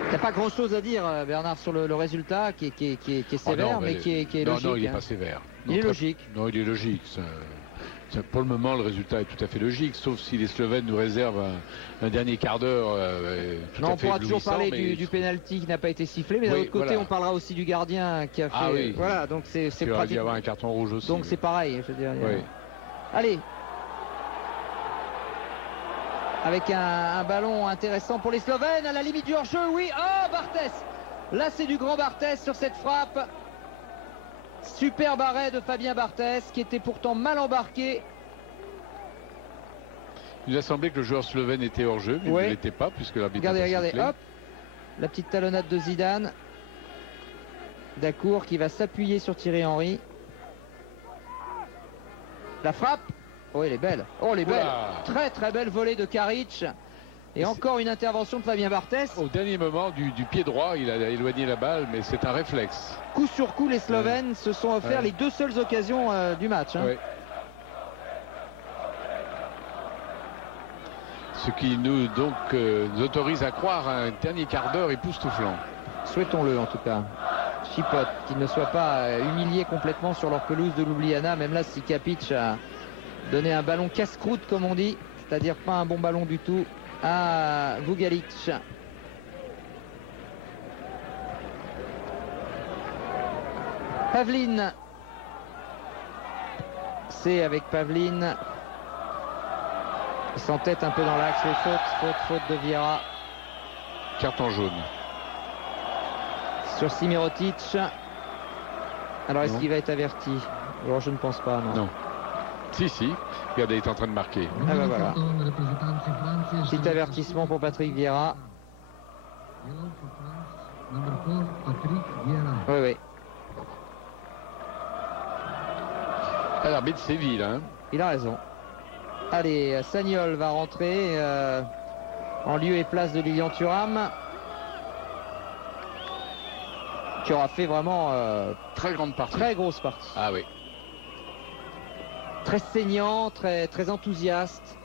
Il n'y a pas grand chose à dire, Bernard, sur le résultat qui est sévère, mais qui est logique. Non, il n'est pas sévère. Il est logique. Non, il est logique. Pour le moment, le résultat est tout à fait logique, sauf si les Slovènes nous réservent un dernier quart d'heure. On pourra toujours parler du pénalty qui n'a pas été sifflé, mais d'un autre côté, on parlera aussi du gardien qui a fait. Oui. Voilà, donc c'est pratique. Il aurait dû avoir un carton rouge aussi. Donc c'est pareil, je veux dire. Oui. Allez. Avec un ballon intéressant pour les Slovènes, à la limite du hors-jeu, oui. Oh, Barthès. Là, c'est du grand Barthès sur cette frappe. Superbe arrêt de Fabien Barthès, qui était pourtant mal embarqué. Il nous a semblé que le joueur slovène était hors-jeu, mais il ne l'était pas, puisque l'arbitre. Regardez, hop. La petite talonnade de Zidane. Dacour qui va s'appuyer sur Thierry Henry. La frappe. Oh, elle est belle. Oh, elle est belle. Très très belle volée de Karic. Et encore une intervention de Fabien Barthès. Au dernier moment du pied droit, il a éloigné la balle, mais c'est un réflexe. Coup sur coup, les Slovènes se sont offerts les 2 seules occasions du match. Ouais. Ce qui nous autorise à croire à un dernier quart d'heure époustouflant. Souhaitons-le en tout cas. Chipote, qu'ils ne soient pas humiliés complètement sur leur pelouse de Ljubljana. Même là, si Kapic a donné un ballon casse-croûte, comme on dit, c'est-à-dire pas un bon ballon du tout, à Vugalic. Pavlin. C'est avec Pavlin. Il s'entête un peu dans l'axe. Faute de Vieira. Carton jaune. Sur Simirotic. Alors est-ce qu'il va être averti? Alors je ne pense pas, non. Si. Regardez, il est en train de marquer. Ah bah voilà. Petit avertissement pour Patrick Vieira. Oui. L'arbitre séville, hein. Il a raison. Allez, Sagnol va rentrer en lieu et place de Lilian Thuram, qui aura fait vraiment très grande partie. Très grosse partie. Ah oui. Très saignant, très enthousiaste.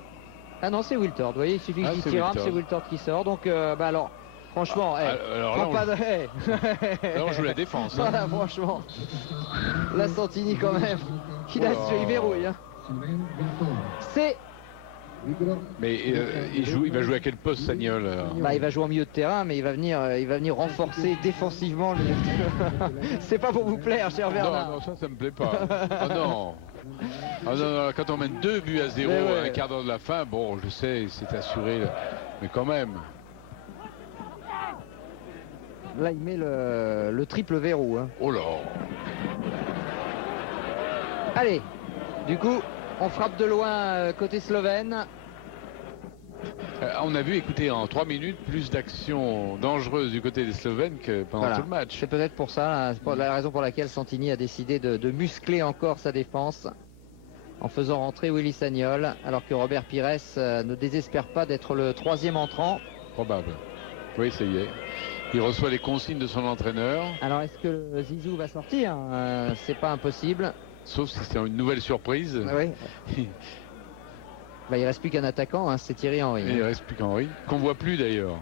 Ah non, c'est Wiltord. Vous voyez, il suffit que je dise Thuram, c'est Wiltord qui sort. Donc, alors, franchement, là, on joue la défense. Voilà, franchement. La Santini, quand même. Il verrouille. Hein. C'est. Mais il va jouer à quel poste, Sagnol? Il va jouer en milieu de terrain, mais il va venir renforcer défensivement le milieu de terrain. C'est pas pour vous plaire, cher Bernard. Non, ça me plaît pas. non, quand on mène 2 buts à 0 à un quart d'heure de la fin, bon, je sais, c'est assuré, mais quand même. Là, il met le triple verrou. Hein. Oh là. Allez, du coup, on frappe de loin côté slovène. On a vu, écoutez, en 3 minutes, plus d'actions dangereuses du côté des Slovènes que pendant tout le match. C'est peut-être pour ça, la raison pour laquelle Santini a décidé de muscler encore sa défense en faisant rentrer Willy Sagnol, alors que Robert Pires ne désespère pas d'être le 3e entrant. Probable. Oui, ça y est. Il reçoit les consignes de son entraîneur. Alors, est-ce que le Zizou va sortir? C'est pas impossible. Sauf si c'est une nouvelle surprise. Oui. Il reste plus qu'un attaquant, c'est Thierry Henry. Il reste plus qu'Henry, qu'on voit plus d'ailleurs.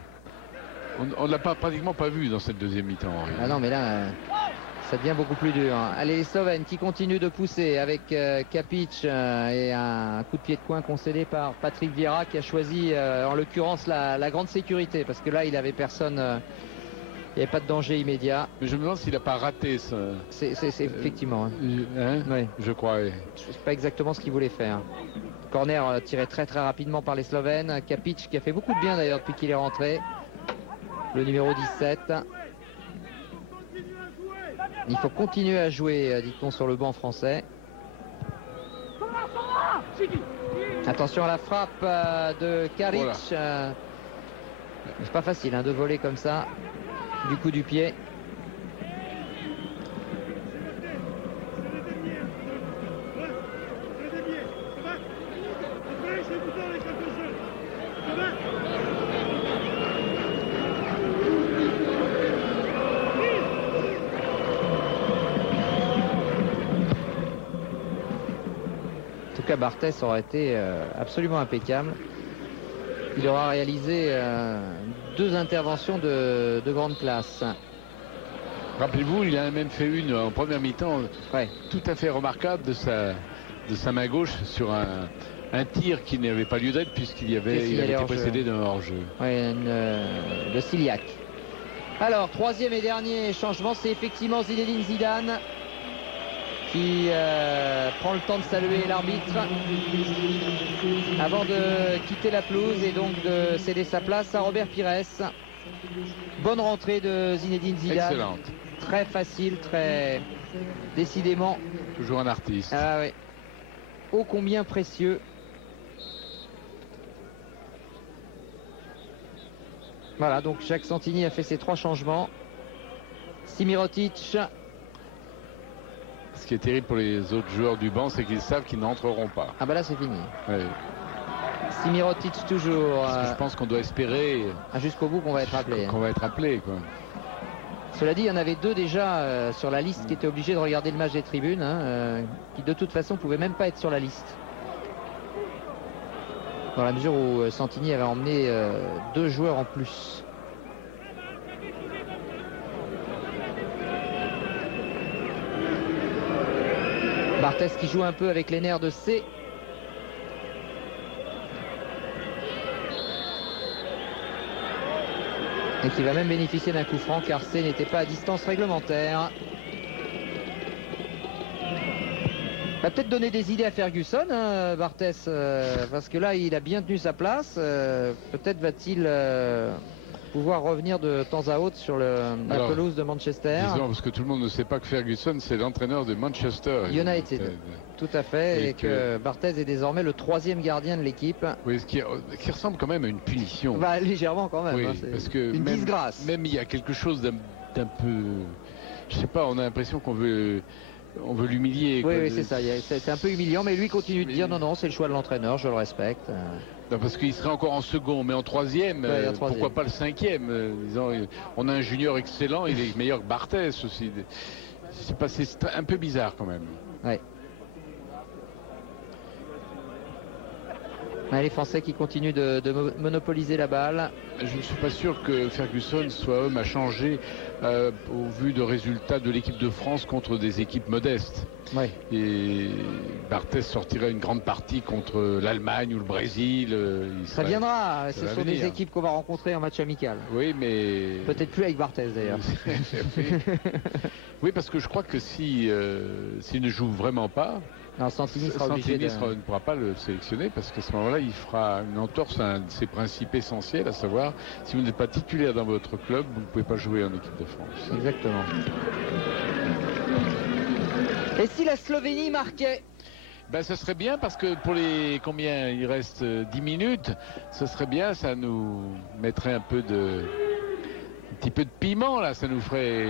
On ne l'a pratiquement pas vu dans cette deuxième mi-temps, Henry. Ah non, mais là, ça devient beaucoup plus dur. Allez, les Slovènes qui continuent de pousser avec Kapic et un coup de pied de coin concédé par Patrick Vieira, qui a choisi en l'occurrence la grande sécurité, parce que là, il avait personne. Il n'y avait pas de danger immédiat. Mais je me demande s'il n'a pas raté ça. C'est effectivement. Oui. Je crois. Je ne sais pas exactement ce qu'il voulait faire. Corner tiré très très rapidement par les Slovènes. Kapic qui a fait beaucoup de bien d'ailleurs depuis qu'il est rentré. Le numéro 17. Il faut continuer à jouer, dit-on sur le banc français. Attention à la frappe de Karic. C'est pas facile hein, de voler comme ça du coup du pied. En tout cas, Barthès aurait été absolument impeccable. Il aura réalisé 2 interventions de grande classe. Rappelez-vous, il a même fait une en première mi-temps tout à fait remarquable de sa main gauche sur un tir qui n'avait pas lieu d'être puisqu'il il avait été précédé d'un hors-jeu. Oui, de Ciliac. Alors, 3e et dernier changement, c'est effectivement Zinedine Zidane qui prend le temps de saluer l'arbitre avant de quitter la pelouse et donc de céder sa place à Robert Pires. Bonne rentrée de Zinedine Zidane. Excellente. Très facile, très décidément. Toujours un artiste. Ah oui. Ô combien précieux. Voilà, donc Jacques Santini a fait ses 3 changements. Simirotic. Ce qui est terrible pour les autres joueurs du banc, c'est qu'ils savent qu'ils n'entreront pas. Ah bah là c'est fini. Oui. Simirotic toujours. Parce que je pense qu'on doit espérer jusqu'au bout qu'on va être appelé. Qu'on va être appelé, quoi. Cela dit, il y en avait 2 déjà sur la liste qui étaient obligés de regarder le match des tribunes, qui de toute façon ne pouvaient même pas être sur la liste. Dans la mesure où Santini avait emmené 2 joueurs en plus. Barthès qui joue un peu avec les nerfs de C. Et qui va même bénéficier d'un coup franc car C n'était pas à distance réglementaire. Va peut-être donner des idées à Ferguson, hein, Barthès, parce que là il a bien tenu sa place. Peut-être va-t-il pouvoir revenir de temps à autre sur la pelouse de Manchester. Disons, parce que tout le monde ne sait pas que Ferguson c'est l'entraîneur de Manchester United. Tout à fait, et que Barthès est désormais le 3e gardien de l'équipe. Oui, ce qui ressemble quand même à une punition. Bah, légèrement quand même. Oui, hein, parce que une disgrâce. Même il y a quelque chose d'un peu, je sais pas, on a l'impression qu'on veut l'humilier. Oui, c'est ça. C'est un peu humiliant, mais lui continue de dire non, c'est le choix de l'entraîneur, je le respecte. Non, parce qu'il serait encore en second, mais en 3e, pourquoi pas le 5e disons, on a un junior excellent, il est meilleur que Barthès aussi. C'est un peu bizarre quand même. Ouais. Les Français qui continuent de monopoliser la balle. Je ne suis pas sûr que Ferguson soit homme à changer au vu de résultats de l'équipe de France contre des équipes modestes. Oui. Et Barthès sortirait une grande partie contre l'Allemagne ou le Brésil. Ça viendra, ce sont des équipes qu'on va rencontrer en match amical. Oui, mais... Peut-être plus avec Barthès d'ailleurs. Oui, parce que je crois que s'il ne joue vraiment pas, non, Santini ne pourra pas le sélectionner parce qu'à ce moment-là, il fera une entorse à un de ses principes essentiels, à savoir, si vous n'êtes pas titulaire dans votre club, vous ne pouvez pas jouer en équipe de France. Exactement. Et si la Slovénie marquait? Ben, ce serait bien parce que pour les combien il reste 10 minutes, ce serait bien, ça nous mettrait un petit peu de piment là, ça nous ferait,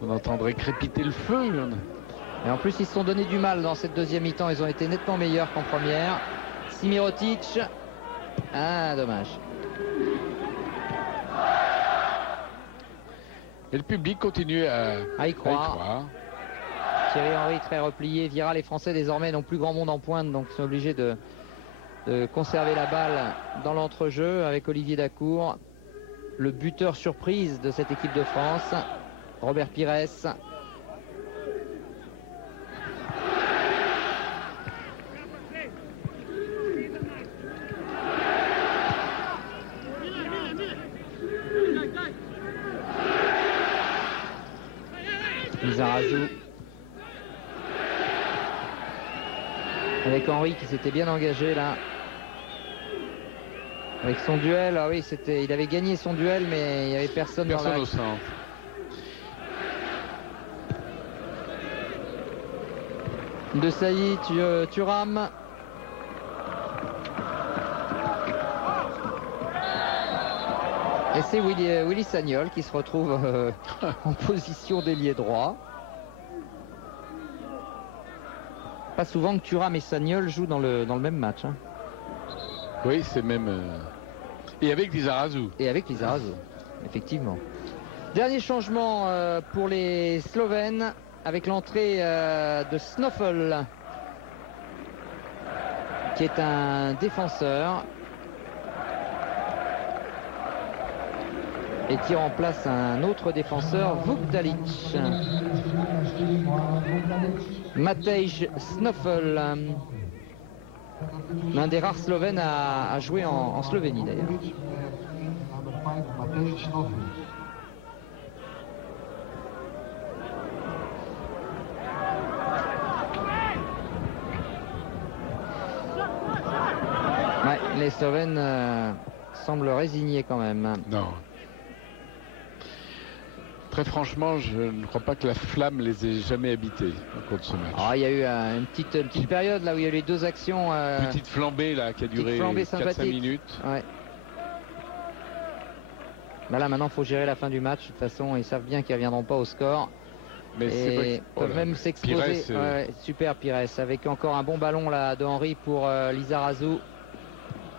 on entendrait crépiter le feu. Et en plus ils se sont donné du mal dans cette 2e mi-temps, ils ont été nettement meilleurs qu'en première. Simirotic, ah dommage. Et le public continue à y croire. Thierry Henry très replié. Vira, les Français désormais n'ont plus grand monde en pointe, donc sont obligés de conserver la balle dans l'entrejeu avec Olivier Dacour, le buteur surprise de cette équipe de France, Robert Pires. Lizarazu avec Henry qui s'était bien engagé là avec son duel. Ah oui, il avait gagné son duel, mais il n'y avait personne dans au centre. De Sailly, Thuram. Et c'est Willy Sagnol qui se retrouve en position d'ailier droit. Pas souvent que Thuram et Sagnol jouent dans le même match. Hein. Oui, c'est même... Et avec Lizarazu. Et avec Lizarazu, effectivement. Dernier changement pour les Slovènes avec l'entrée de Snoffel, qui est un défenseur et qui remplace un autre défenseur, Vukdalic. Matej Snoffel, l'un des rares Slovènes à jouer en Slovénie d'ailleurs. Ouais, les Slovènes semblent résignés quand même. Non. Très franchement, je ne crois pas que la flamme les ait jamais habités au cours de ce match. Ah, il y a eu une petite période là où il y a eu les deux actions. Petite flambée là qui a duré 4-5 minutes. Ouais. Bah là maintenant il faut gérer la fin du match. De toute façon ils savent bien qu'ils ne reviendront pas au score. Mais c'est vrai qu'ils peuvent même s'exposer. Super Pires avec encore un bon ballon là de Henry pour Lizarazu.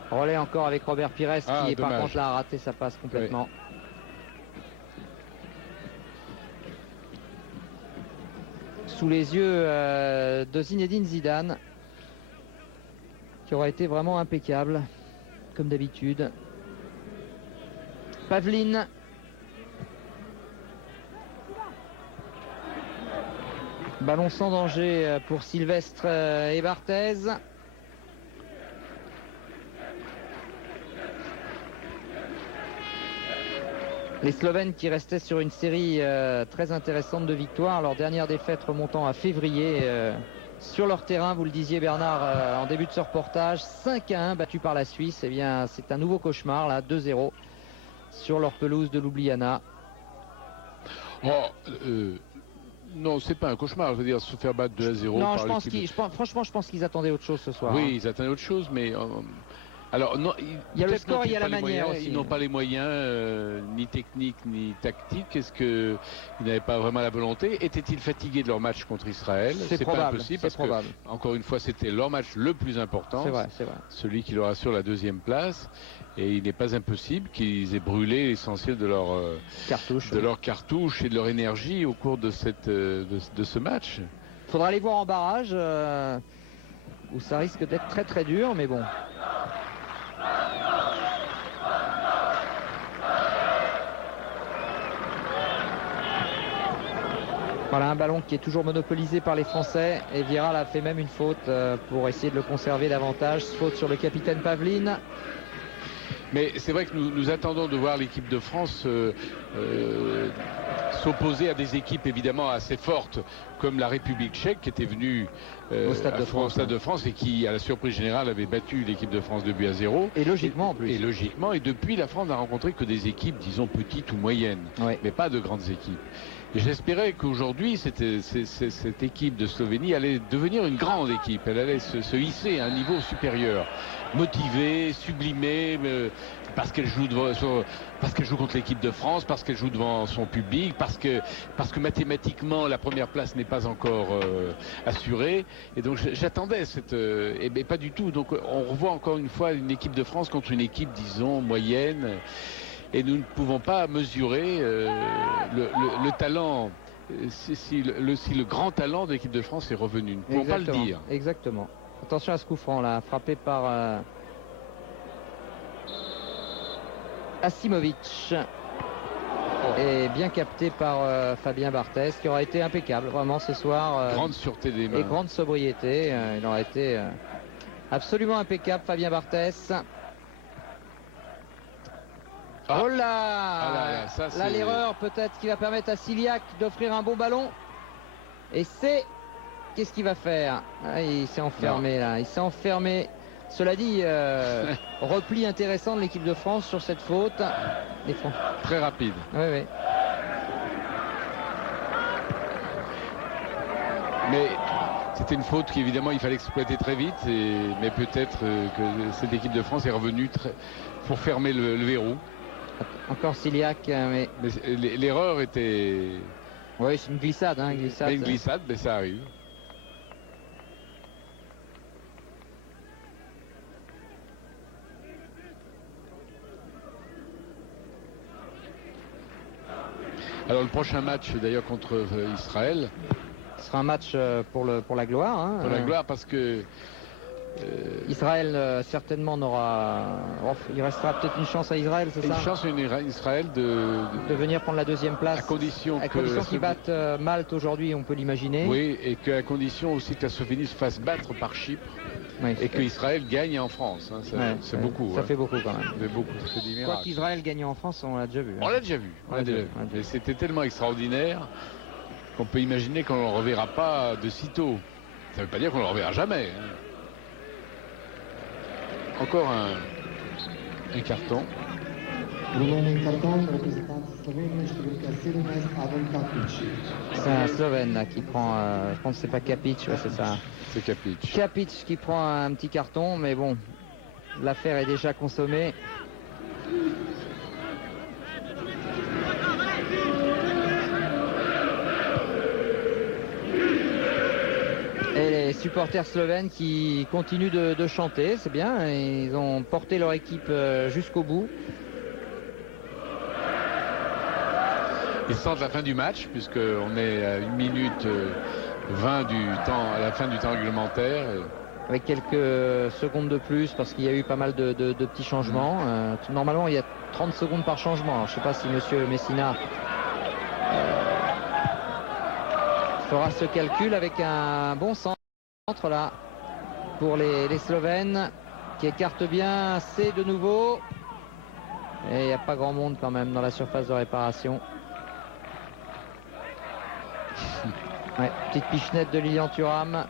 Relais encore avec Robert Pires qui par contre là a raté sa passe complètement. Ouais. Sous les yeux de Zinedine Zidane, qui aura été vraiment impeccable comme d'habitude. Pavlin, ballon sans danger pour Sylvestre et Barthez. Les Slovènes qui restaient sur une série très intéressante de victoires, leur dernière défaite remontant à février sur leur terrain, vous le disiez Bernard en début de ce reportage, 5-1 battu par la Suisse. Eh bien c'est un nouveau cauchemar là, 2-0 sur leur pelouse de Ljubljana. Non, c'est pas un cauchemar, je veux dire se faire battre 2-0. Non, franchement je pense qu'ils attendaient autre chose ce soir. Oui, ils attendaient autre chose, mais... Alors, non, il y a le score, il y a la manière aussi. Ils n'ont pas les moyens, ni techniques, ni tactiques. Est-ce qu'ils n'avaient pas vraiment la volonté? Étaient-ils fatigués de leur match contre Israël? C'est pas impossible, parce probable. que, encore une fois, c'était leur match le plus important. C'est vrai. Celui qui leur assure la deuxième place. Et il n'est pas impossible qu'ils aient brûlé l'essentiel de leur cartouche et de leur énergie au cours de ce match. Il faudra aller voir en barrage, où ça risque d'être très très dur, mais bon. Voilà un ballon qui est toujours monopolisé par les Français et Viral a fait même une faute pour essayer de le conserver davantage. Faute sur le capitaine Pavlin. Mais c'est vrai que nous attendons de voir l'équipe de France s'opposer à des équipes évidemment assez fortes comme la République tchèque qui était venue au Stade de France et qui à la surprise générale avait battu l'équipe de France 2-0. Et logiquement en plus. Et logiquement, et depuis la France n'a rencontré que des équipes disons petites ou moyennes, mais pas de grandes équipes. Et j'espérais qu'aujourd'hui cette équipe de Slovénie allait devenir une grande équipe, elle allait se hisser à un niveau supérieur, motivée, sublimée, parce qu'elle joue contre l'équipe de France, parce qu'elle joue devant son public, parce que mathématiquement la première place n'est pas encore assurée. Et donc j'attendais mais pas du tout. Donc on revoit encore une fois une équipe de France contre une équipe disons moyenne. Et nous ne pouvons pas mesurer le talent, si le grand talent de l'équipe de France est revenu. Nous ne pouvons pas le dire. Exactement. Attention à ce coup franc là, frappé par Asimovic. Et bien capté par Fabien Barthez, qui aura été impeccable vraiment ce soir. Grande sûreté des mains. Et grande sobriété. Il aura été absolument impeccable, Fabien Barthez. Oh là, là l'erreur peut-être qui va permettre à Ciliac d'offrir un bon ballon. Et qu'est-ce qu'il va faire? Il s'est enfermé là, il s'est enfermé. Cela dit, repli intéressant de l'équipe de France sur cette faute. Très rapide. Oui. Mais c'était une faute qu'évidemment il fallait exploiter très vite. Mais peut-être que cette équipe de France est revenue pour fermer le verrou. Encore Ciliac, mais l'erreur était... oui, c'est une glissade, hein, glissade. Une glissade, mais ça arrive. Alors le prochain match d'ailleurs contre Israël. Ce sera un match pour la gloire. Hein, pour la gloire parce que Israël certainement n'aura... il restera peut-être une chance à Israël, c'est ça? Une chance à Israël de venir prendre la deuxième place. À condition qu'ils battent Malte aujourd'hui, on peut l'imaginer. Oui, et à condition aussi que la Slovénie se fasse battre par Chypre. Oui, et qu'Israël gagne en France. Hein, c'est beaucoup. Ça fait beaucoup quand même. Mais beaucoup, c'est des miracles. Quoi qu'Israël gagne en France, on l'a déjà vu. Hein. On l'a déjà vu. Mais c'était tellement extraordinaire qu'on peut imaginer qu'on ne le reverra pas de sitôt. Ça ne veut pas dire qu'on ne le reverra jamais. Hein. Encore un carton. C'est un Slovène là, qui prend, je pense que c'est pas Kapic, ouais, c'est ça. C'est Kapic. Kapic qui prend un petit carton, mais bon, l'affaire est déjà consommée. Et les supporters slovènes qui continuent de chanter, c'est bien, ils ont porté leur équipe jusqu'au bout. Ils sentent la fin du match puisqu'on est à 1 minute 20 du temps, à la fin du temps réglementaire. Avec quelques secondes de plus parce qu'il y a eu pas mal de petits changements. Normalement il y a 30 secondes par changement. Alors, je ne sais pas si monsieur Messina fera ce calcul avec un bon centre là pour les Slovènes qui écartent bien. C'est de nouveau. Et il n'y a pas grand monde quand même dans la surface de réparation. Ouais, petite pichenette de Lilian Thuram.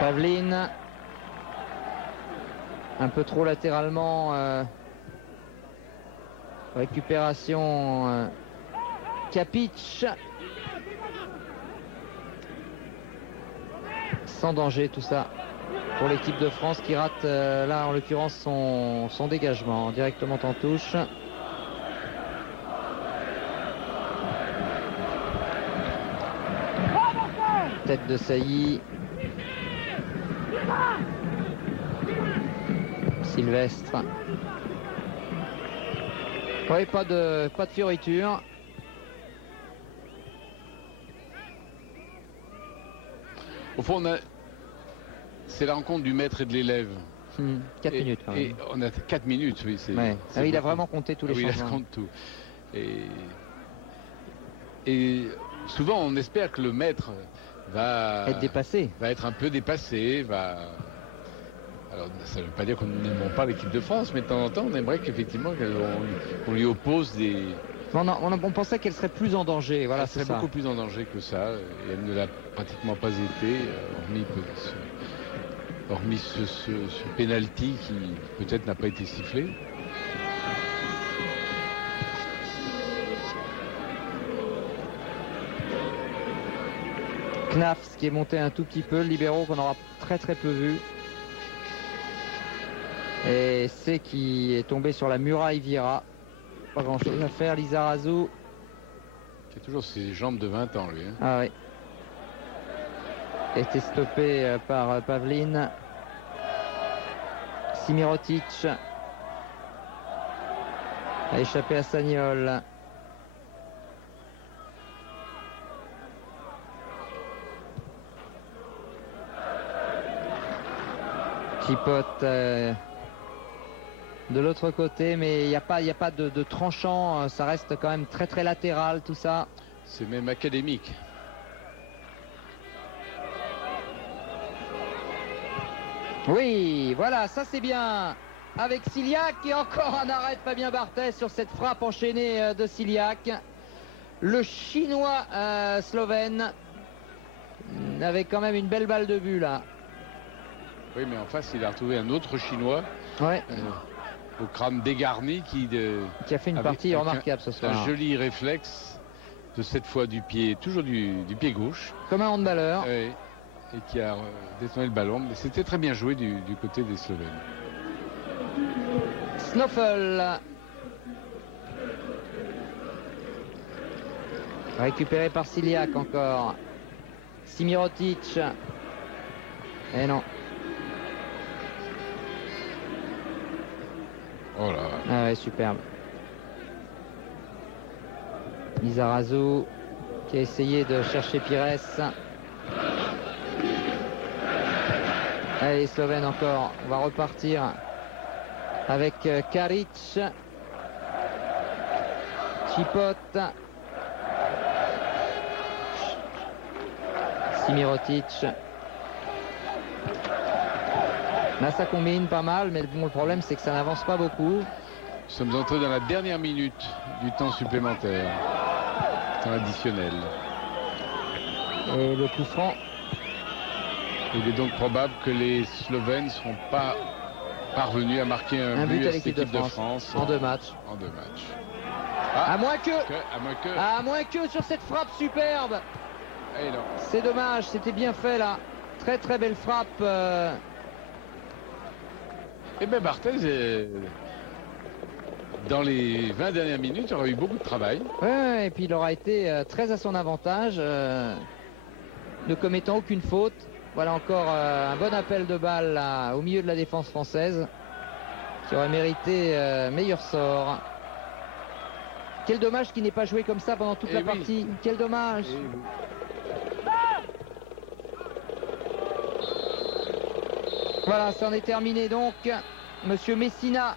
Pavlin. Un peu trop latéralement. Récupération. Kapic. Sans danger tout ça. Pour l'équipe de France qui rate là en l'occurrence son dégagement directement en touche. Tête de Sailly. Sylvestre. Oui, pas de fioriture. Au fond, c'est la rencontre du maître et de l'élève. 4 minutes quand même. Et on a 4 minutes, oui. Il a vraiment compté tous les changements. Oui, il compte tout. Et souvent, on espère que le maître va être dépassé. Va être un peu dépassé. Alors, ça ne veut pas dire qu'on n'aime pas l'équipe de France, mais de temps en temps, on aimerait qu'effectivement, qu'on lui oppose des... On pensait qu'elle serait plus en danger. Voilà, elle serait beaucoup plus en danger que ça. Et elle ne l'a pratiquement pas été, hormis ce penalty qui peut-être n'a pas été sifflé. Knafs qui est monté un tout petit peu, le libéraux qu'on aura très peu vu. Et c'est qui est tombé sur la muraille Vira. Pas grand chose à faire. Lizarazu qui a toujours ses jambes de 20 ans lui. Hein. Ah oui. Était stoppé par Pavlin. Simirotic a échappé à Sagnol. Chipote de l'autre côté, mais il n'y a pas de tranchant, ça reste quand même très latéral tout ça. C'est même académique. Oui, voilà, ça c'est bien avec Ciliac et encore un arrêt de Fabien Barthez sur cette frappe enchaînée de Ciliac. Le chinois slovène avait quand même une belle balle de but là. Oui, mais en face il a retrouvé un autre chinois. Ouais. Au crâne dégarni qui a fait une partie remarquable ce soir. Un joli réflexe de cette fois du pied, toujours du pied gauche. Comme un handballeur. Oui. et qui a détourné le ballon. Mais c'était très bien joué du côté des Slovènes. Snoffel. Récupéré par Siliak encore. Simirotic. Et non. Oh là. Ah ouais, superbe. Lizarazu qui a essayé de chercher Pires. Allez, les Slovènes encore. On va repartir avec Karic. Chipot. Simirotic. Là, ça combine pas mal, mais bon, le problème, c'est que ça n'avance pas beaucoup. Nous sommes entrés dans la dernière minute du temps supplémentaire, temps additionnel. Et le coup franc. Il est donc probable que les Slovènes ne seront pas parvenus à marquer un but à cette équipe de France en 2 matchs. En 2 matchs. Ah, à moins que à moins que sur cette frappe superbe. C'est dommage, c'était bien fait là. Très très belle frappe. Eh bien Barthez, dans les 20 dernières minutes, il aura eu beaucoup de travail. Ouais, et puis il aura été très à son avantage, ne commettant aucune faute. Voilà encore un bon appel de balle là, au milieu de la défense française, qui aurait mérité meilleur sort. Quel dommage qu'il n'ait pas joué comme ça pendant toute la partie. Quel dommage. Voilà, c'en est terminé donc. Monsieur Messina,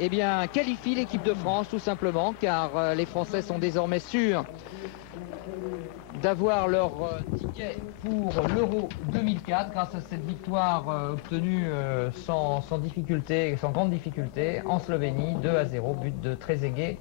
eh bien, qualifie l'équipe de France tout simplement, car les Français sont désormais sûrs d'avoir leur ticket pour l'Euro 2004 grâce à cette victoire obtenue sans difficulté, sans grande difficulté en Slovénie, 2-0, but de Trezeguet.